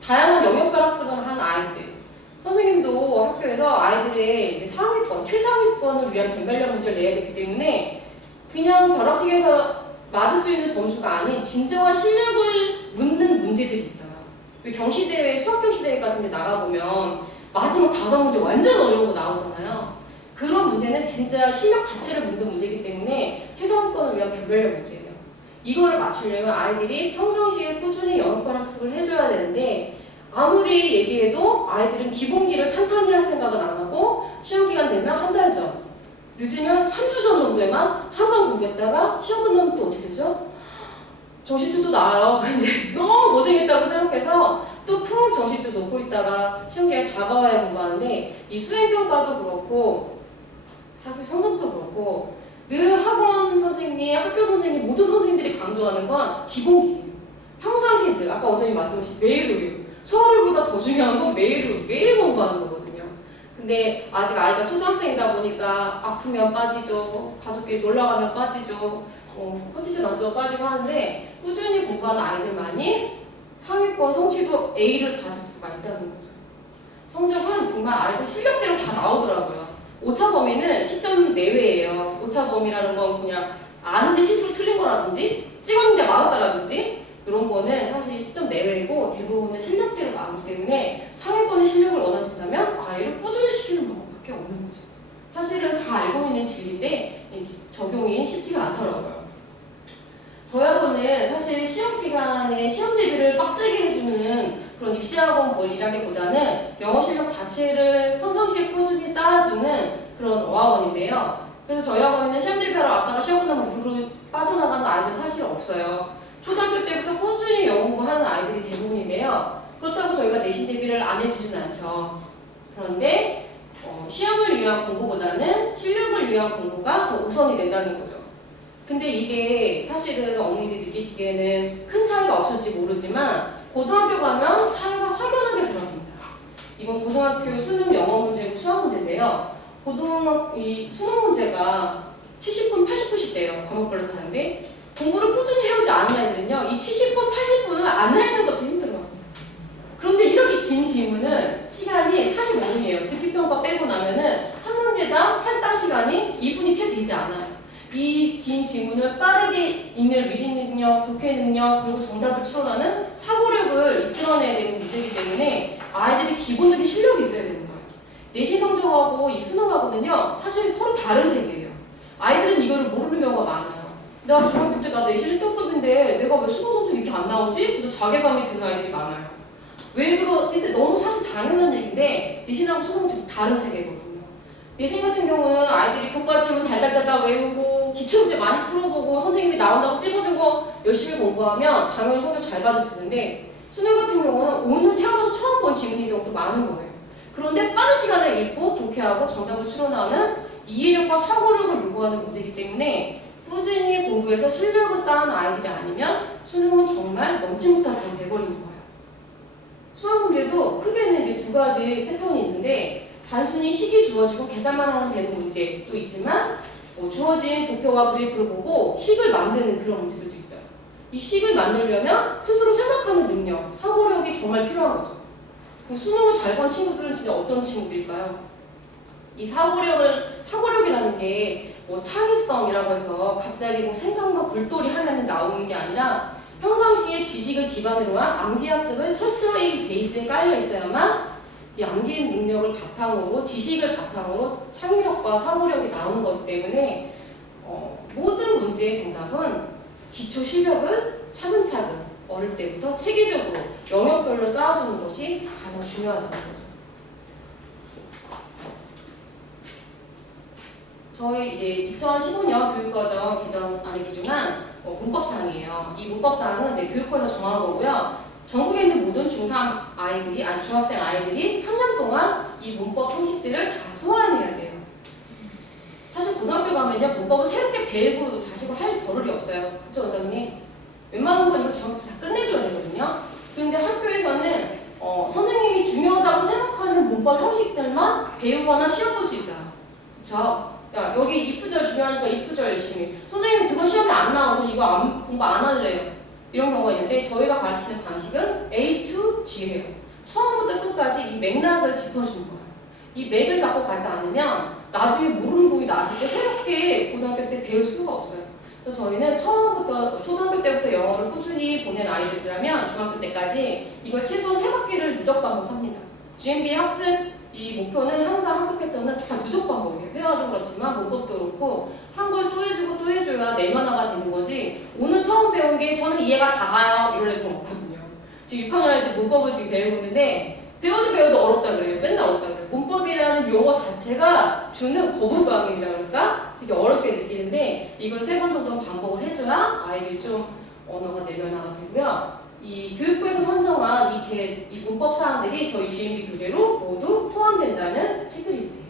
다양한 영역별 학습을 한 아이들. 선생님도 학교에서 아이들의 이제 상위권, 최상위권을 위한 변별력 문제를 내야 되기 때문에 그냥 벼락치기에서 맞을 수 있는 점수가 아닌 진정한 실력을 묻는 문제들이 있어요. 경시대회, 수학경시대회 같은 데 나가보면 마지막 5문제 완전 어려운 거 나오잖아요. 그런 문제는 진짜 실력 자체를 묻는 문제이기 때문에 최상위권을 위한 변별력 문제예요. 이거를 맞추려면 아이들이 평상시에 꾸준히 영역별 학습을 해줘야 되는데 아무리 얘기해도 아이들은 기본기를 탄탄히 할 생각은 안 하고 시험 기간 되면 한 달 전, 늦으면 3주 전 정도에만 잠깐 공부했다가 시험 끝나면 또 어떻게 되죠? 정신줄도 나와요. 이제 너무 고생했다고 생각해서 또 푹 정신줄 놓고 있다가 시험 기간이 다가와야 공부하는데 이 수행평가도 그렇고 학교 성적도 그렇고 늘 학원 선생님, 학교 선생님, 모든 선생님들이 강조하는 건 기본기예요. 평상시에 늘 아까 원장님 말씀하신 매일 서울보다 더 중요한 건 매일 공부하는 거거든요. 근데 아직 아이가 초등학생이다 보니까 아프면 빠지죠. 가족끼리 놀러 가면 빠지죠. 컨디션 안 좋아 빠지고 하는데 꾸준히 공부하는 아이들만이 상위권 성취도 A를 받을 수가 있다는 거죠. 성적은 정말 아이들 실력대로 다 나오더라고요. 오차 범위는 시점 내외예요. 오차 범위라는 건 그냥 아는데 실수로 틀린 거라든지 찍었는데 맞았다라든지 이런 거는 사실 시점 내외이고 대부분은 실력대로 나오기 때문에 상위권의 실력을 원하신다면 아이를 꾸준히 시키는 방법밖에 없는 거죠. 사실은 다 알고 있는 진리인데 적용이 쉽지가 않더라고요. 저희 학원은 사실 시험 기간에 시험 대비를 빡세게 해주는 그런 입시학원 이라기보다는 영어 실력 자체를 평상시에 꾸준히 쌓아주는 그런 어학원인데요. 그래서 저희 학원에는 시험 대비하러 왔다가 시험 끝나면 우르르 빠져나가는 아이들 사실 없어요. 초등학교 때부터 꾸준히 영어 공부하는 아이들이 대부분인데요. 그렇다고 저희가 내신 대비를 안 해주지는 않죠. 그런데 시험을 위한 공부보다는 실력을 위한 공부가 더 우선이 된다는 거죠. 근데 이게 사실은 어머니들이 느끼시기에는 큰 차이가 없을지 모르지만 고등학교 가면 차이가 확연하게 드러납니다. 이건 고등학교 수능 영어 문제고 수학 문제인데요. 이 수능 문제가 70분, 80분씩 돼요. 과목별로 다른데 공부를 꾸준히 해오지 않은 아이들은요. 이 70분, 80분을 안 해내는 것도 힘들어요. 그런데 이렇게 긴 지문은 시간이 45분이에요. 듣기평가 빼고 나면은 한 문제당 할당 시간이 2분이 채 되지 않아요. 이 긴 지문을 빠르게 읽는 리딩 능력, 독해 능력, 그리고 정답을 추론하는 사고력을 이끌어내야 되는 문제이기 때문에 아이들이 기본적인 실력이 있어야 되는 거예요. 내신 성적하고 이 수능하고는요, 사실 서로 다른 세계예요. 아이들은 이거를 모르는 경우가 많아요. 나 중학교 때 나 내신 1등급인데 내가 왜 수능 성적이 이렇게 안 나오지? 그래서 자괴감이 드는 아이들이 많아요. 왜 그런데 너무 사실 당연한 얘기인데 내신하고 수능은 진짜 다른 세계거든요. 내신 같은 경우는 아이들이 교과 질문 달달달달 외우고 기출문제 많이 풀어보고 선생님이 나온다고 찍어준 거 열심히 공부하면 당연히 성적 잘 받을 수 있는데 수능 같은 경우는 오늘 태어나서 처음 본 지문인 경우도 많은 거예요. 그런데 빠른 시간에 읽고 독해하고 정답을 추론하는 이해력과 사고력을 요구하는 문제이기 때문에 꾸준히 공부해서 실력을 쌓은 아이들이 아니면 수능은 정말 넘지 못할 건 돼버리는 거예요. 수학 문제도 크게는 이제 2가지 패턴이 있는데 단순히 식이 주어지고 계산만 하면 되는 문제도 있지만 주어진 도표와 그래프를 보고 식을 만드는 그런 문제들도 있어요. 이 식을 만들려면 스스로 생각하는 능력, 사고력이 정말 필요한 거죠. 그럼 수능을 잘 본 친구들은 진짜 어떤 친구들일까요? 이 사고력이라는 게 뭐 창의성이라고 해서 갑자기 뭐 생각만 골똘히 하면 나오는 게 아니라 평상시에 지식을 기반으로 한 암기학습은 철저히 베이스에 깔려 있어야만 이 암기 능력을 바탕으로, 지식을 바탕으로 창의력과 사고력이 나오는 거기 때문에 모든 문제의 정답은 기초 실력을 차근차근 어릴 때부터 체계적으로 영역별로 쌓아주는 것이 가장 중요하다는 거죠. 저희 이제 2015년 교육과정 개정안에 기준한 문법사항이에요. 이 문법사항은 교육부에서 정한 거고요. 전국에 있는 모든 중3 아이들이, 중학생 아이들이 3년 동안 이 문법 형식들을 다 소화해내야 돼요. 사실 고등학교 가면요, 문법을 새롭게 배우고 자시고 할 겨를이 없어요. 그쵸, 원장님? 웬만한 건 이거 중학교 다 끝내줘야 되거든요. 그런데 학교에서는 선생님이 중요하다고 생각하는 문법 형식들만 배우거나 시험 볼 수 있어요. 그쵸? 야, 여기 이프절 중요하니까 이프절 열심히. 선생님 그거 시험에 안 나와서 이거 공부 안 할래요. 이런 경우가 있는데 저희가 가르치는 방식은 A to G예요. 처음부터 끝까지 이 맥락을 짚어주는 거예요. 이 맥을 잡고 가지 않으면 나중에 모르는 부분이 나왔을 때 새롭게 고등학교 때 배울 수가 없어요. 그래서 저희는 처음부터 초등학교 때부터 영어를 꾸준히 보낸 아이들이라면 중학교 때까지 이걸 최소 3바퀴를 누적 반복합니다. GMB 학습 이 목표는 항상 학습 패턴은 다 누적 반복이에요. 회화도 그렇지만 문법도 그렇고 한 걸 또 해주고 또 해줘야 내면화가 되는 거지. 오늘 처음 배운 게 저는 이해가 다 가요 이런 애들은 없거든요. 지금 6학년 아이들 문법을 지금 배우고 있는데 배워도 어렵다 그래요. 맨날 어렵다 그래요. 문법이라는 용어 자체가 주는 거부감이라 그럴까? 되게 어렵게 느끼는데 이걸 3번 정도 반복을 해줘야 아이들이 좀 언어가 내면화가 되고요. 이 교육부에서 선정한 이 문법 사항들이 저희 GMB 교재로 모두 포함된다는 체크리스트예요.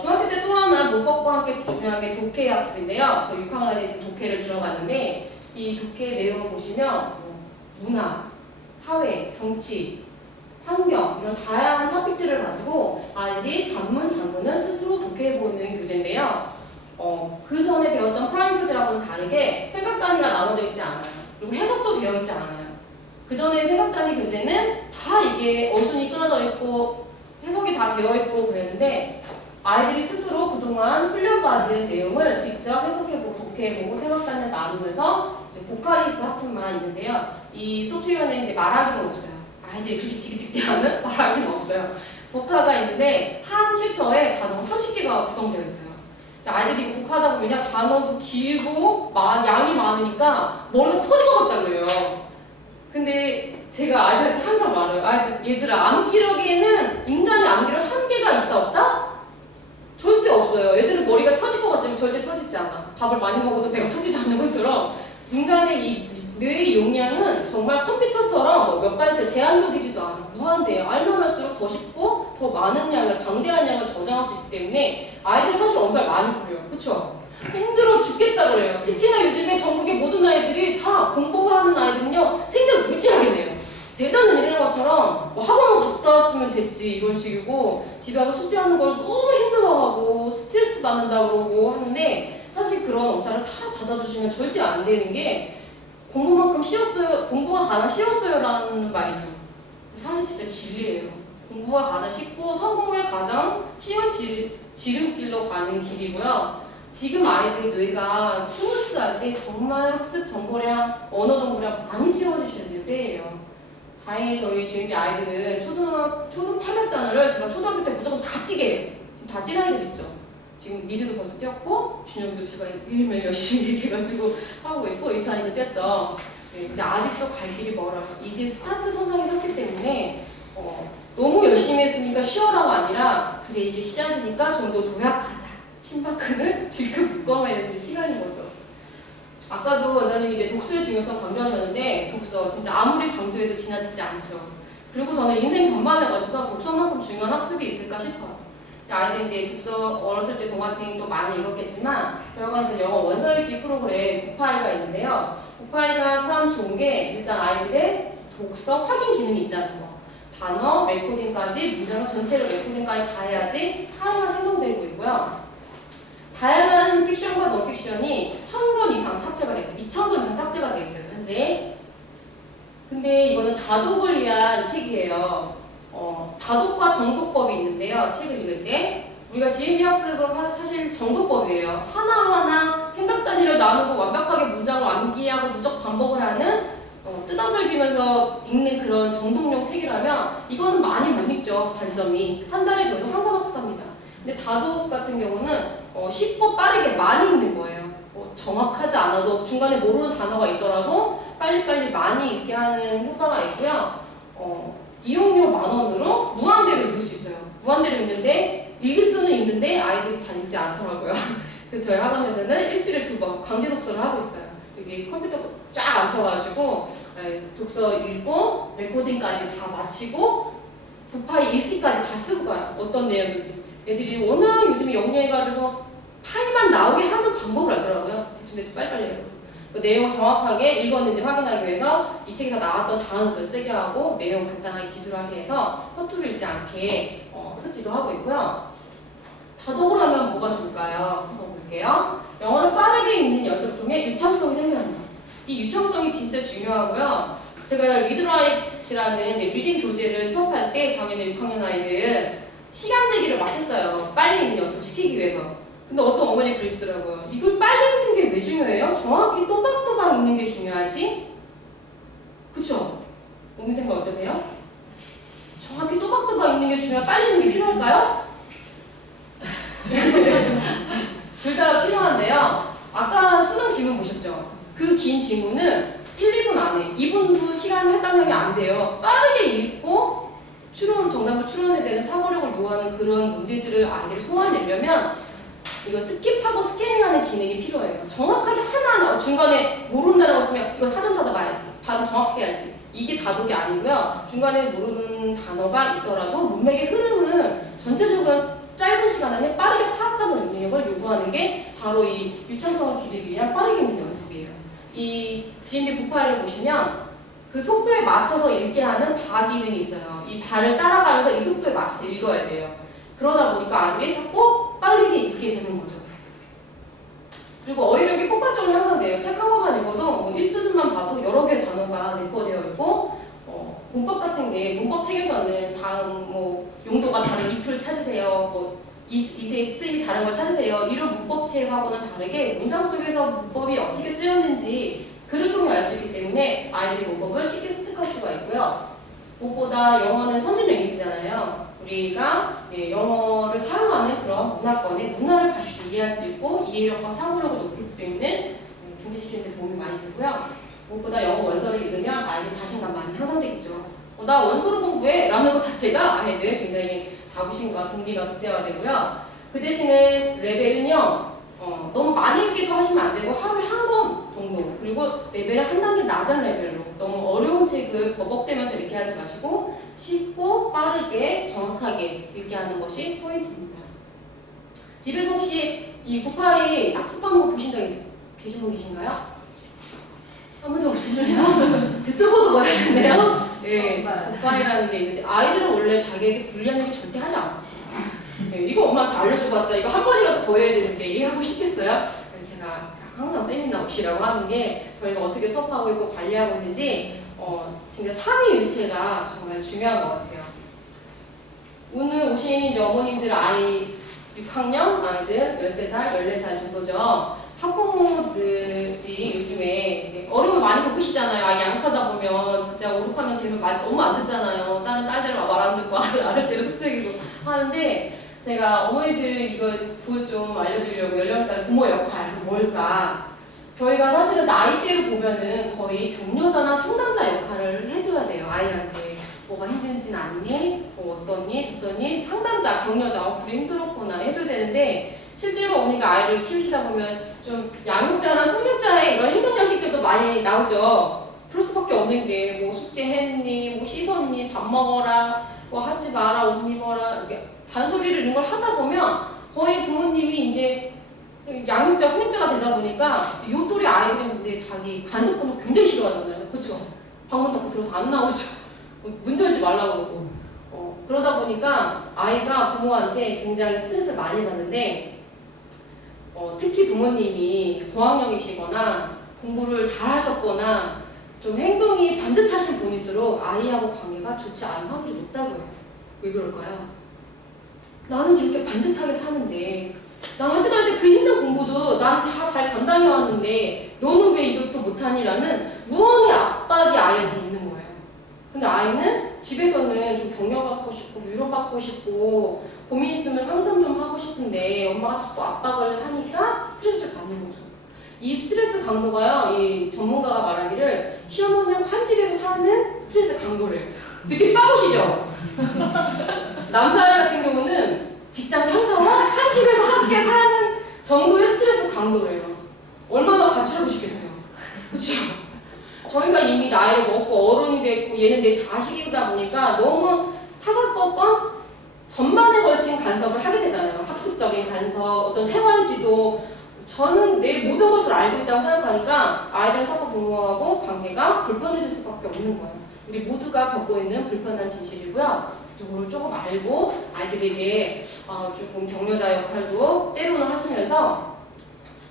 중학교 때 또 하나 문법과 함께 중요한 게 독해 학습인데요. 저희 6학년에 지금 독해를 들어갔는데 이 독해 내용을 보시면 문화, 사회, 정치, 환경 이런 다양한 토픽들을 가지고 아이들이 단문, 장문을 스스로 독해해보는 교재인데요. 그 전에 배웠던 프라임 교재하고는 다르게 생각 단위가 나눠져 있지 않아요. 그리고 해석도 되어 있지 않아요. 그 전에 생각 단위 교재는 다 이게 어순이 끊어져 있고 해석이 다 되어 있고 그랬는데 아이들이 스스로 그동안 훈련받은 내용을 직접 해석해보고 독해해보고 생각 단위를 나누면서 이제 보카리스 학습만 있는데요. 이 소프트웨어는 이제 말하기는 없어요. 아이들이 그렇게 지긋지긋해하는 말하기는 없어요. 보카가 있는데 한 챕터에 단어가 30개가 구성되어 있어요. 아이들이 독하다 보면 단어도 길고 양이 많으니까 머리가 터질 것 같다 그래요. 근데 제가 아이들한테 항상 말해요. 얘들아 암기력에는 인간의 암기력 한계가 있다 없다? 절대 없어요. 애들은 머리가 터질 것 같지만 절대 터지지 않아. 밥을 많이 먹어도 배가 터지지 않는 것처럼 인간의 이 뇌의 용량은 정말 컴퓨터처럼 몇 바이트 제한적이지도 않아. 무한대예요. 알면 할수록 더 쉽고 더 많은 양을, 방대한 양을 저장할 수 있기 때문에 아이들 사실 엄살 많이 부려요. 그쵸? 힘들어 죽겠다 그래요. 특히나 요즘에 전국의 모든 아이들이 다 공부하는 아이들은요 생각 무지하게 내요. 대단한 일이라는 것처럼 학원 갔다 왔으면 됐지 이런 식이고 집에 와서 숙제하는 걸 너무 힘들어하고 스트레스 받는다 그러고 하는데 사실 그런 엄살을 다 받아주시면 절대 안 되는 게 공부만큼 쉬웠어요, 공부가 가장 쉬웠어요 라는 말이죠. 사실 진짜 진리예요. 공부가 가장 쉽고 성공에 가장 쉬운 지름길로 가는 길이고요. 지금 아이들 뇌가 스무스할 때 정말 학습 정보량, 언어 정보량 많이 채워주셔야 될 때예요. 다행히 저희 GMB 아이들은 초등 800 단어를 제가 초등학교 때 무조건 다 뛰게 해요. 지금 다 뛰는 아이들 있죠. 지금 미드도 벌써 뛰었고 준혁이도 제가 매일 열심히 얘기해가지고 하고 있고 이찬이도 뛰었죠. 네, 근데 아직도 갈 길이 멀어요. 이제 스타트 선상에 섰기 때문에 너무 열심히 했으니까 쉬어라가 아니라 그래 이제 시작이니까 좀 더 도약하자. 심박근을 질끈 묶어놔야 되는 시간인 거죠. 아까도 원장님이 이제 독서의 중요성 강조하셨는데 독서 진짜 아무리 강조해도 지나치지 않죠. 그리고 저는 인생 전반에 걸쳐서 독서만큼 중요한 학습이 있을까 싶어요. 아이들 이제 독서 어렸을 때 동화책도 많이 읽었겠지만 여관에서 영어 원서 읽기 프로그램 북파이가 있는데요. 북파이가 참 좋은 게 일단 아이들의 독서 확인 기능이 있다는 거. 단어, 레코딩까지 문장을 전체를 레코딩까지 다 해야지 파이가 생성되고 있고요. 다양한 픽션과 논픽션이 1000권 이상 탑재가 돼 있어요. 2000권 이상 탑재가 돼 있어요, 현재. 근데 이거는 다독을 위한 책이에요. 다독과 정독법이 있는데요. 책을 읽을 때 우리가 GMP 학습은 사실 정독법이에요. 하나하나 생각 단위를 나누고 완벽하게 문장을 암기하고 누적 반복을 하는 뜯어벌기면서 읽는 그런 정독용 책이라면 이거는 많이 못 읽죠. 단점이 한 달에 저도 한 권 학습합니다. 근데 다독 같은 경우는 쉽고 빠르게 많이 읽는 거예요. 정확하지 않아도 중간에 모르는 단어가 있더라도 빨리빨리 많이 읽게 하는 효과가 있고요. 이용료 10,000원으로 무한대로 읽을 수 있어요. 무한대로 읽는데 읽을 수는 있는데 아이들이 잘 읽지 않더라고요. 그래서 저희 학원에서는 일주일에 2번 강제 독서를 하고 있어요. 여기 컴퓨터 쫙 앉혀가지고 독서 읽고 레코딩까지 다 마치고 부파이 일치까지 다 쓰고 가요. 어떤 내용인지. 애들이 워낙 요즘에 영리해가지고 파일만 나오게 하는 방법을 알더라고요. 대충 빨리빨리 해요. 그 내용 정확하게 읽었는지 확인하기 위해서 이 책에서 나왔던 단어들 쓰게 하고 내용 간단하게 기술하게 해서 허투루 읽지 않게 학습지도 하고 있고요. 다독을 하면 뭐가 좋을까요? 한번 볼게요. 영어를 빠르게 읽는 연습을 통해 유창성이 생겨납니다. 이 유창성이 진짜 중요하고요. 제가 리드라이트라는 리딩 교재를 수업할 때 작년에 6학년 아이들 시간 제기를 막 했어요. 빨리 읽는 연습을 시키기 위해서. 근데 어떤 어머니 그러시더라고요. 이걸 빨리 읽는 게 왜 중요해요? 정확히 또박또박 읽는 게 중요하지? 그쵸? 어머니 생각 어떠세요? 정확히 또박또박 읽는 게 중요해? 빨리 읽는 게 필요할까요? 둘 다 필요한데요. 아까 수능 지문 보셨죠? 그 긴 지문은 1, 2분 안에 2분도 시간 할당량이 안 돼요. 빠르게 읽고 정답을 추론해야 되는 사고력을 요하는 그런 문제들을 아이들이 소화내려면 이거 스킵하고 스캐닝하는 기능이 필요해요. 정확하게 하나하나 중간에 모른다는 거 쓰면 이거 사전 찾아봐야지. 바로 정확히 해야지. 이게 다독이 아니고요. 중간에 모르는 단어가 있더라도 문맥의 흐름은 전체적으로 짧은 시간 안에 빠르게 파악하는 능력을 요구하는 게 바로 이 유창성을 기르기 위한 빠르게 읽는 연습이에요. 이 GMP 부파를 보시면 그 속도에 맞춰서 읽게 하는 바 기능이 있어요. 이 바를 따라가면서 이 속도에 맞춰서 읽어야 돼요. 그러다 보니까 아이들이 자꾸 빠르게 읽게 되는 거죠. 그리고 어휘력이 폭발적으로 향상돼요. 책 한 권만 읽어도 1수준만 봐도 여러 개의 단어가 내포되어 있고 문법 같은 게 문법 책에서는 다음 용도가 다른 if를 찾으세요. 이세 쓰임이 다른 걸 찾으세요. 이런 문법책하고는 다르게 문장 속에서 문법이 어떻게 쓰였는지 글을 통해 알 수 있기 때문에 아이들이 문법을 쉽게 습득할 수가 있고요. 무엇보다 영어는 선진 랭귀지잖아요. 우리가 영어를 사용하는 그런 문화권의 문화를 같이 이해할 수 있고 이해력과 사고력을 높일 수 있는 증대시키는 데 도움이 많이 되고요. 무엇보다 영어 원서를 읽으면 아이들 자신감 많이 향상되겠죠. 나 원서를 공부해! 라는 것 자체가 아이들 굉장히 자부심과 동기가 극대화가 되고요. 그 대신에 레벨은요, 너무 많이 읽기도 하시면 안 되고 하루에 한 권 정도, 그리고 레벨을 한 단계 낮은 레벨로 너무 어려운 책을 버벅대면서 읽게 하지 마시고 쉽고 빠르게 정확하게 읽게 하는 것이 포인트입니다. 집에서 혹시 이 부파이 학습하는 거 보신 적 계신 분 계신가요? 아무도 없으시네요? 듣도 보도 못하셨네요? 네, 부파이라는 게 있는데 아이들은 원래 자기에게 불리한 얘기 절대 하지 않거든요. 네, 이거 엄마한테 알려줘봤자 이거 한 번이라도 더 해야 되는데 이해하고 싶겠어요? 그래서 제가 항상 세미나 오시라고 하는 게 저희가 어떻게 수업하고 있고 관리하고 있는지 진짜 삼위일체가 정말 중요한 것 같아요. 오늘 오신 이제 어머님들 아이 6학년 아이들 13살, 14살 정도죠. 학부모들이 요즘에 이제 어려움을 많이 겪으시잖아요. 아이 양육하다 보면 진짜 5, 6학년 되면 말 너무 안 듣잖아요. 다른 딸들은 말 안 듣고 아들대로 속삭이고 하는데 제가 어머니들 이거 좀 알려드리려고 연령대 부모 역할 뭘까? 저희가 사실은 나이대로 보면은 거의 격려자나 상담자 역할을 해줘야 돼요. 아이한테 뭐가 힘든지는 아니, 어떠니, 저떠니 상담자, 격려자, 불이 힘들었구나 해줘야 되는데 실제로 어머니가 아이를 키우시다 보면 좀 양육자나 성육자의 이런 행동 양식들도 많이 나오죠. 그럴 수밖에 없는 게 뭐 숙제했니, 뭐 씻었니, 밥 먹어라, 뭐 하지 마라, 옷 입어라 이렇게 잔소리를 이런 걸 하다 보면 거의 부모님이 이제 양육자, 훈육자가 되다 보니까 요 또래 아이들은 근데 자기 간섭 보는 거 굉장히 싫어하잖아요. 그렇죠? 방문 닫고 들어서 안 나오죠. 문 열지 말라고 그러고. 그러다 보니까 아이가 부모한테 굉장히 스트레스를 많이 받는데 특히 부모님이 고학력이시거나 공부를 잘하셨거나 좀 행동이 반듯하신 분일수록 아이하고 관계가 좋지 않은 확률이 높다고요. 왜 그럴까요? 나는 이렇게 반듯하게 사는데, 난 학교 다닐 때 그 힘든 공부도 난 다 잘 감당해 왔는데 너는 왜 이것도 못하니라는 무언의 압박이 아이한테 있는 거예요. 근데 아이는 집에서는 좀 격려받고 싶고 위로받고 싶고 고민 있으면 상담 좀 하고 싶은데 엄마가 자꾸 압박을 하니까 스트레스를 받는 거죠. 이 스트레스 강도가요, 이 전문가가 말하기를 시어머니하고 한 집에서 사는 스트레스 강도래요. 느낌 빠보시죠? 남자아이 같은 경우는 직장 상사와 한 집에서 함께 사는 정도의 스트레스 강도래요. 얼마나 가출해보시겠어요? 그렇죠? 저희가 이미 나이를 먹고 어른이 됐고 얘는 내 자식이다 보니까 너무 사사건건 전반에 걸친 간섭을 하게 되잖아요. 학습적인 간섭, 어떤 생활지도. 저는 내 모든 것을 알고 있다고 생각하니까 아이들은 자꾸 부모하고 관계가 불편해질 수밖에 없는 거예요. 우리 모두가 겪고 있는 불편한 진실이고요. 그걸 조금 알고 아이들에게 조금 격려자 역할도 때로는 하시면서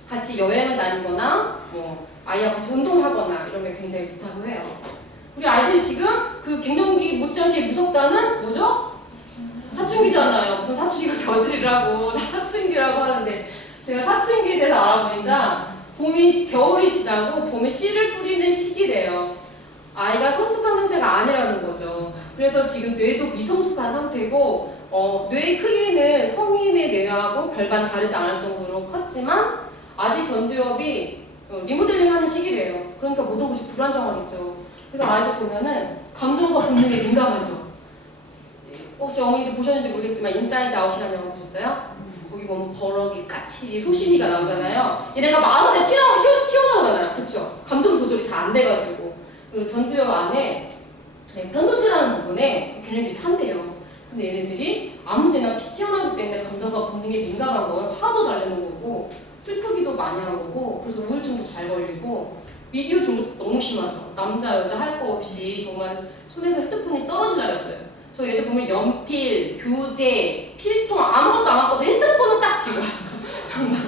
같이 여행을 다니거나 뭐 아이와 같이 운동을 하거나 이런 게 굉장히 좋다고 해요. 우리 아이들이 지금 그 갱년기 못지않게 무섭다는 뭐죠? 사춘기잖아요. 무슨 사춘기가 겨울이라고 사춘기라고 하는데 제가 사춘기에 대해서 알아보니까 봄이 겨울이 지나고 봄에 씨를 뿌리는 시기래요. 아이가 성숙한 상태가 아니라는 거죠. 그래서 지금 뇌도 미성숙한 상태고 뇌의 크기는 성인의 뇌하고 별반 다르지 않을 정도로 컸지만 아직 전두엽이 리모델링하는 시기래요. 그러니까 모든 것이 불안정하겠죠. 그래서 아이들 보면은 감정과 본능에 민감하죠. 혹시 어머니도 보셨는지 모르겠지만 인사이드 아웃이라는 영화 보셨어요? 거기 보면 버럭이, 까칠이, 소심이가 나오잖아요. 얘네가 마음에 튀어나오잖아요. 그렇죠? 감정 조절이 잘 안 돼가지고 그 전두엽 안에 편도체라는 부분에 걔네들이 산대요. 근데 얘네들이 아무 때나 피 튀어나오기 때문에 감정과 본능에 민감한 거예요. 화도 잘 내는 거고 슬프기도 많이 한 거고 그래서 우울증도 잘 걸리고 미디어 중독 너무 심하죠. 남자 여자 할 거 없이 정말 손에서 핸드폰이 떨어질 날이 없어요. 저 얘들 보면 연필, 교재, 필통 아무것도 안 갖고도 핸드폰은 딱 쥐고 정말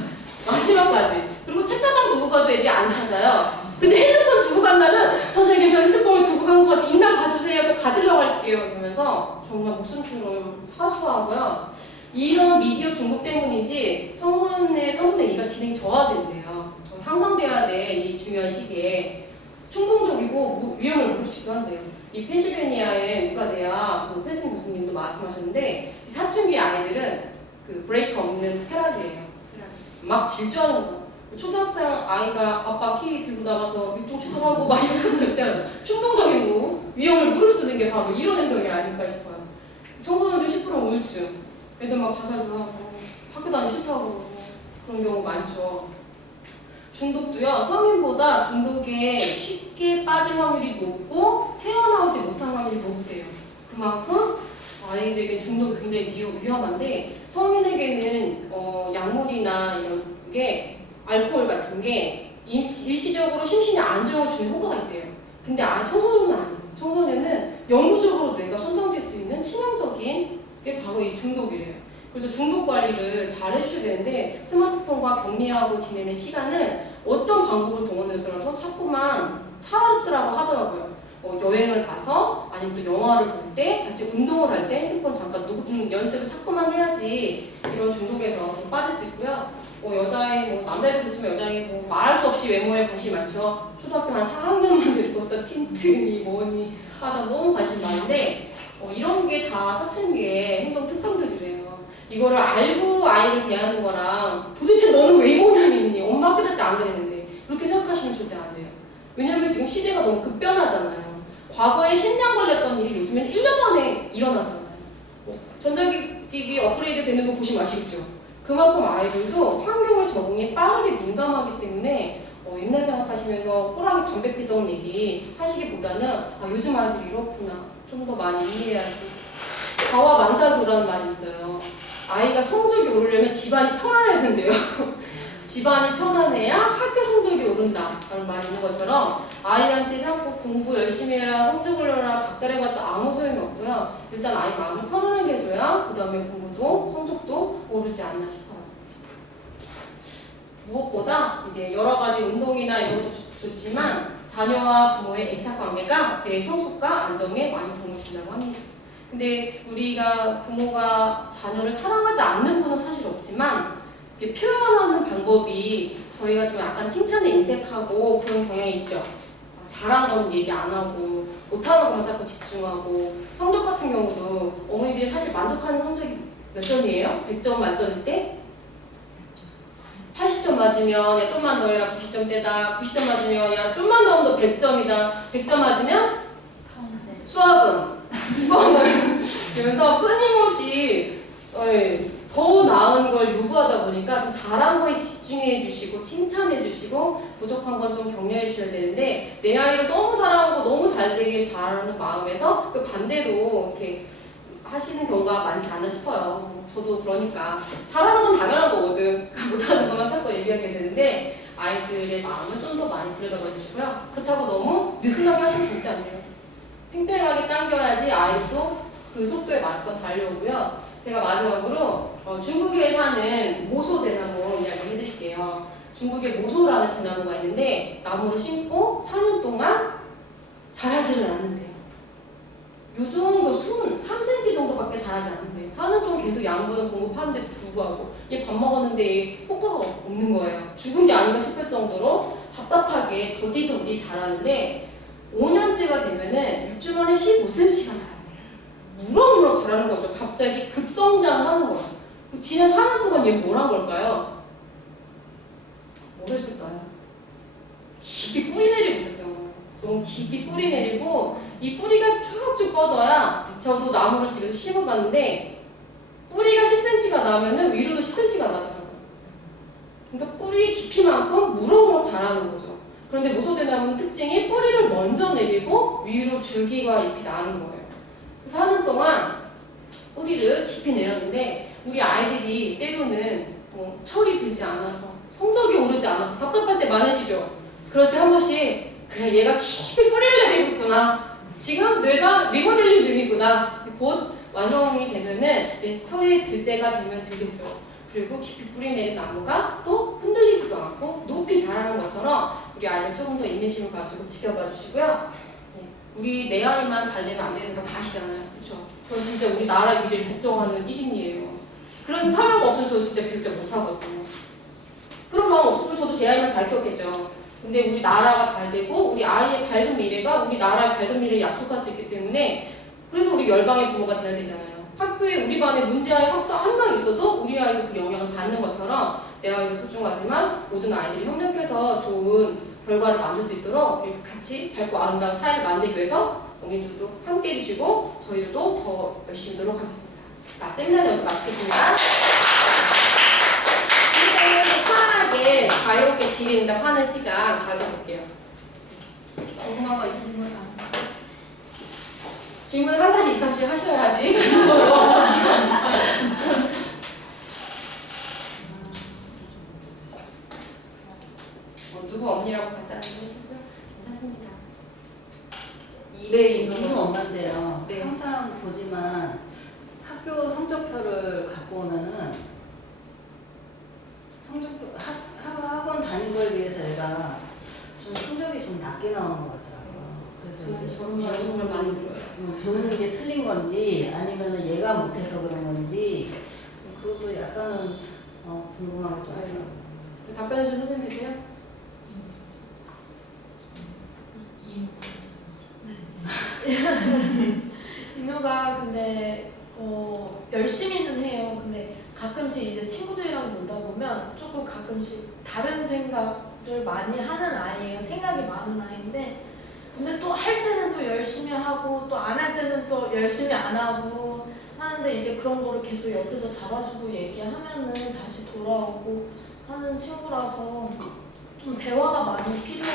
마지막까지. 그리고 책가방 두고 가도 애들이 안 찾아요. 근데 핸드폰 두고 간 날은 선생님 저 핸드폰을 두고 간 거 있나 봐주세요. 저 가지려고 할게요. 이러면서 정말 목숨처럼 사수하고요. 이런 미디어 중독 때문인지 성분의 2가 진행 저하된대요. 더 향상돼야 돼. 이 중요한 시기에. 충동적이고 위험을 무릅쓰기도 한대요. 이 펜실베니아의 의과대학 그 펜슨 교수님도 말씀하셨는데 이 사춘기 아이들은 그 브레이크 없는 페라리예요. 막 질주하는 거. 초등학생 아이가 아빠 키 들고 나가서 육중 추돌하고 막 이런 거 있잖아요. 충동적이고 위험을 무릅쓰는 게 바로 이런 행동이 아닐까 싶어요. 청소년들 10% 우울증, 애들 막 자살도 하고 학교 다니기 싫다고 그러고 그런 경우 많죠. 중독도요, 성인보다 중독에 쉽게 빠질 확률이 높고 헤어나오지 못할 확률이 높대요. 그만큼 아이들에게 중독이 굉장히 위험한데 성인에게는 약물이나 이런 게 알코올 같은 게 일시적으로 심신에 안정을 주는 효과가 있대요. 근데 청소년은 아니에요. 청소년은 영구적으로 뇌가 손상될 수 있는 치명적인 게 바로 이 중독이래요. 그래서 중독 관리를 잘 해주셔야 되는데 스마트폰과 격리하고 지내는 시간은 어떤 방법을 동원해서라도 자꾸만 차르스라고 하더라고요. 여행을 가서 아니면 또 영화를 볼 때 같이 운동을 할 때 핸드폰 잠깐 녹음 연습을 자꾸만 해야지 이런 중독에서 좀 빠질 수 있고요. 여자애, 남자애도 그렇지만 여자애 말할 수 없이 외모에 관심이 많죠. 초등학교 한 4학년만 돼도 벌써 틴트니 뭐니 하자 너무 관심 많은데 이런 게 다 사춘기의 행동 특성들이래요. 이거를 알고 아이를 대하는 거랑 도대체 너는 왜 이모님이니? 엄마 학교 다닐 때 안 그랬는데 이렇게 생각하시면 절대 안 돼요. 왜냐면 지금 시대가 너무 급변하잖아요. 과거에 10년 걸렸던 일이 요즘엔 1년 만에 일어나잖아요. 전자기기 업그레이드 되는 거 보시면 아시겠죠? 그만큼 아이들도 환경에 적응이 빠르게 민감하기 때문에 옛날 생각하시면서 호랑이 담배 피던 얘기 하시기보다는 요즘 아이들이 이렇구나. 좀 더 많이 이해해야지. 가와만사도라는 말이 있어요. 아이가 성적이 오르려면 집안이 편안해야 된대요. 집안이 편안해야 학교 성적이 오른다 라는 말이 있는 것처럼 아이한테 자꾸 공부 열심히 해라, 성적 올려라, 닥달해봤자 아무 소용이 없고요. 일단 아이 마음을 편안하게 해줘야 그 다음에 공부도 성적도 오르지 않나 싶어요. 무엇보다 이제 여러 가지 운동이나 이런 것도 좋지만 자녀와 부모의 애착 관계가 내 성숙과 안정에 많이 도움을 준다고 합니다. 근데 우리가 부모가 자녀를 사랑하지 않는 분은 사실 없지만 이렇게 표현하는 방법이 저희가 좀 약간 칭찬에 인색하고 그런 경향이 있죠. 잘한 건 얘기 안 하고 못하는 것만 자꾸 집중하고 성적 같은 경우도 어머니들이 사실 만족하는 성적이 몇 점이에요? 100점 만점일 때? 80점 맞으면 야 좀만 더 해라 90점대다 90점 맞으면 야 좀만 더 하면 너 100점이다 100점 맞으면 수학은 이거는 그래서 끊임없이 더 나은 걸 요구하다 보니까 좀 잘한 거에 집중해 주시고 칭찬해 주시고 부족한 건 좀 격려해 주셔야 되는데 내 아이를 너무 사랑하고 너무 잘 되길 바라는 마음에서 그 반대로 이렇게 하시는 경우가 많지 않나 싶어요. 저도 그러니까 잘하는 건 당연한 거거든. 못하는 것만 자꾸 얘기하게 되는데 아이들의 마음을 좀 더 많이 들여다봐 주시고요. 그렇다고 너무 느슨하게 하시면 절대 안 돼요. 팽팽하게 당겨야지 아이도 그 속도에 맞춰서 달려오고요. 제가 마지막으로 중국에 사는 모소 대나무 이야기 해드릴게요. 중국에 모소라는 대나무가 있는데 나무를 심고 4년 동안 자라지를 않는데요. 요 정도 순 3cm 정도밖에 자라지 않는데 4년 동안 계속 양분을 공급하는데도 불구하고 얘 밥 먹었는데 효과가 없는 거예요. 죽은 게 아닌가 싶을 정도로 답답하게 더디더디 자라는데 5년째가 되면은 6주 만에 15cm가 자라요. 무럭무럭 자라는 거죠. 갑자기 급성장을 하는 거예요. 지난 4년 동안 얘는 뭘 한 걸까요? 뭘 했을까요? 깊이 뿌리 내리고 있었던 거예요. 너무 깊이 뿌리 내리고 이 뿌리가 쭉쭉 뻗어야 저도 나무를 집에서 심어봤는데 뿌리가 10cm가 나면은 위로도 10cm가 나더라고요. 그러니까 뿌리 깊이만큼 무럭무럭 자라는 거죠. 그런데 모소대나무는 특징이 뿌리를 먼저 내리고 위로 줄기와 잎이 나는 거예요. 4년 동안 뿌리를 깊이 내렸는데 우리 아이들이 때로는 철이 들지 않아서 성적이 오르지 않아서 답답할 때 많으시죠? 그럴 때 한 번씩 그래 얘가 깊이 뿌리를 내리고 있구나 지금 뇌가 리모델링 중이구나 곧 완성이 되면은 내 철이 들 때가 되면 들겠죠. 그리고 깊이 뿌리 내린 나무가 또 흔들리지도 않고 높이 자라는 것처럼 우리 아이들 조금 더 인내심을 가지고 지켜봐 주시고요. 우리 내 아이만 잘 되면 안 되는 거 다 아시잖아요. 그렇죠? 전 진짜 우리 나라 미래를 걱정하는 1인이에요. 그런 사회가 없으면 저도 진짜 교육자 못하거든요. 그런 마음 없었으면 저도 제 아이만 잘 키웠겠죠. 근데 우리 나라가 잘 되고 우리 아이의 밝은 미래가 우리 나라의 밝은 미래를 약속할 수 있기 때문에 그래서 우리 열방의 부모가 돼야 되잖아요. 학교에 우리 반에 문제아이 학사 한 명 있어도 우리 아이도 그 영향을 받는 것처럼 내 아이도 소중하지만 모든 아이들이 협력해서 좋은 결과를 만들 수 있도록 우리 같이 밝고 아름다운 사회를 만들기 위해서 어머니들도 함께 해주시고 저희들도 더 열심히 노력하겠습니다. 자, 세미나 여기서 마치겠습니다. 이제는 편안하게 자유롭게 질의응답하는 시간 가져볼게요. 궁금한 거 있으신 분? 질문 한 가지 이상씩 하셔야지. 누구 언니라고 간단하게 하시고요. 괜찮습니다. 네, 이거는 엄마인데요. 네. 항상 보지만 학교 성적표를 갖고 오면은 성적표 학원 다닌 거에 비해서 애가 좀 성적이 좀 낮게 나오는 것 같더라고요. 그래서 저는 저런 말 정말 많이 들어요. 배우는 게 틀린 건지 아니면 얘가 못해서 그런 건지 그것도 약간은 궁금하기도 하더라고요. 답변해 주신 선생님 계세요? 인우가 근데 열심히는 해요. 근데 가끔씩 이제 친구들이랑 놀다 보면 조금 가끔씩 다른 생각을 많이 하는 아이예요. 생각이 많은 아이인데 근데 또 할 때는 또 열심히 하고 또 안 할 때는 또 열심히 안 하고 하는데 이제 그런 거를 계속 옆에서 잡아주고 얘기하면은 다시 돌아오고 하는 친구라서 좀 대화가 많이 필요한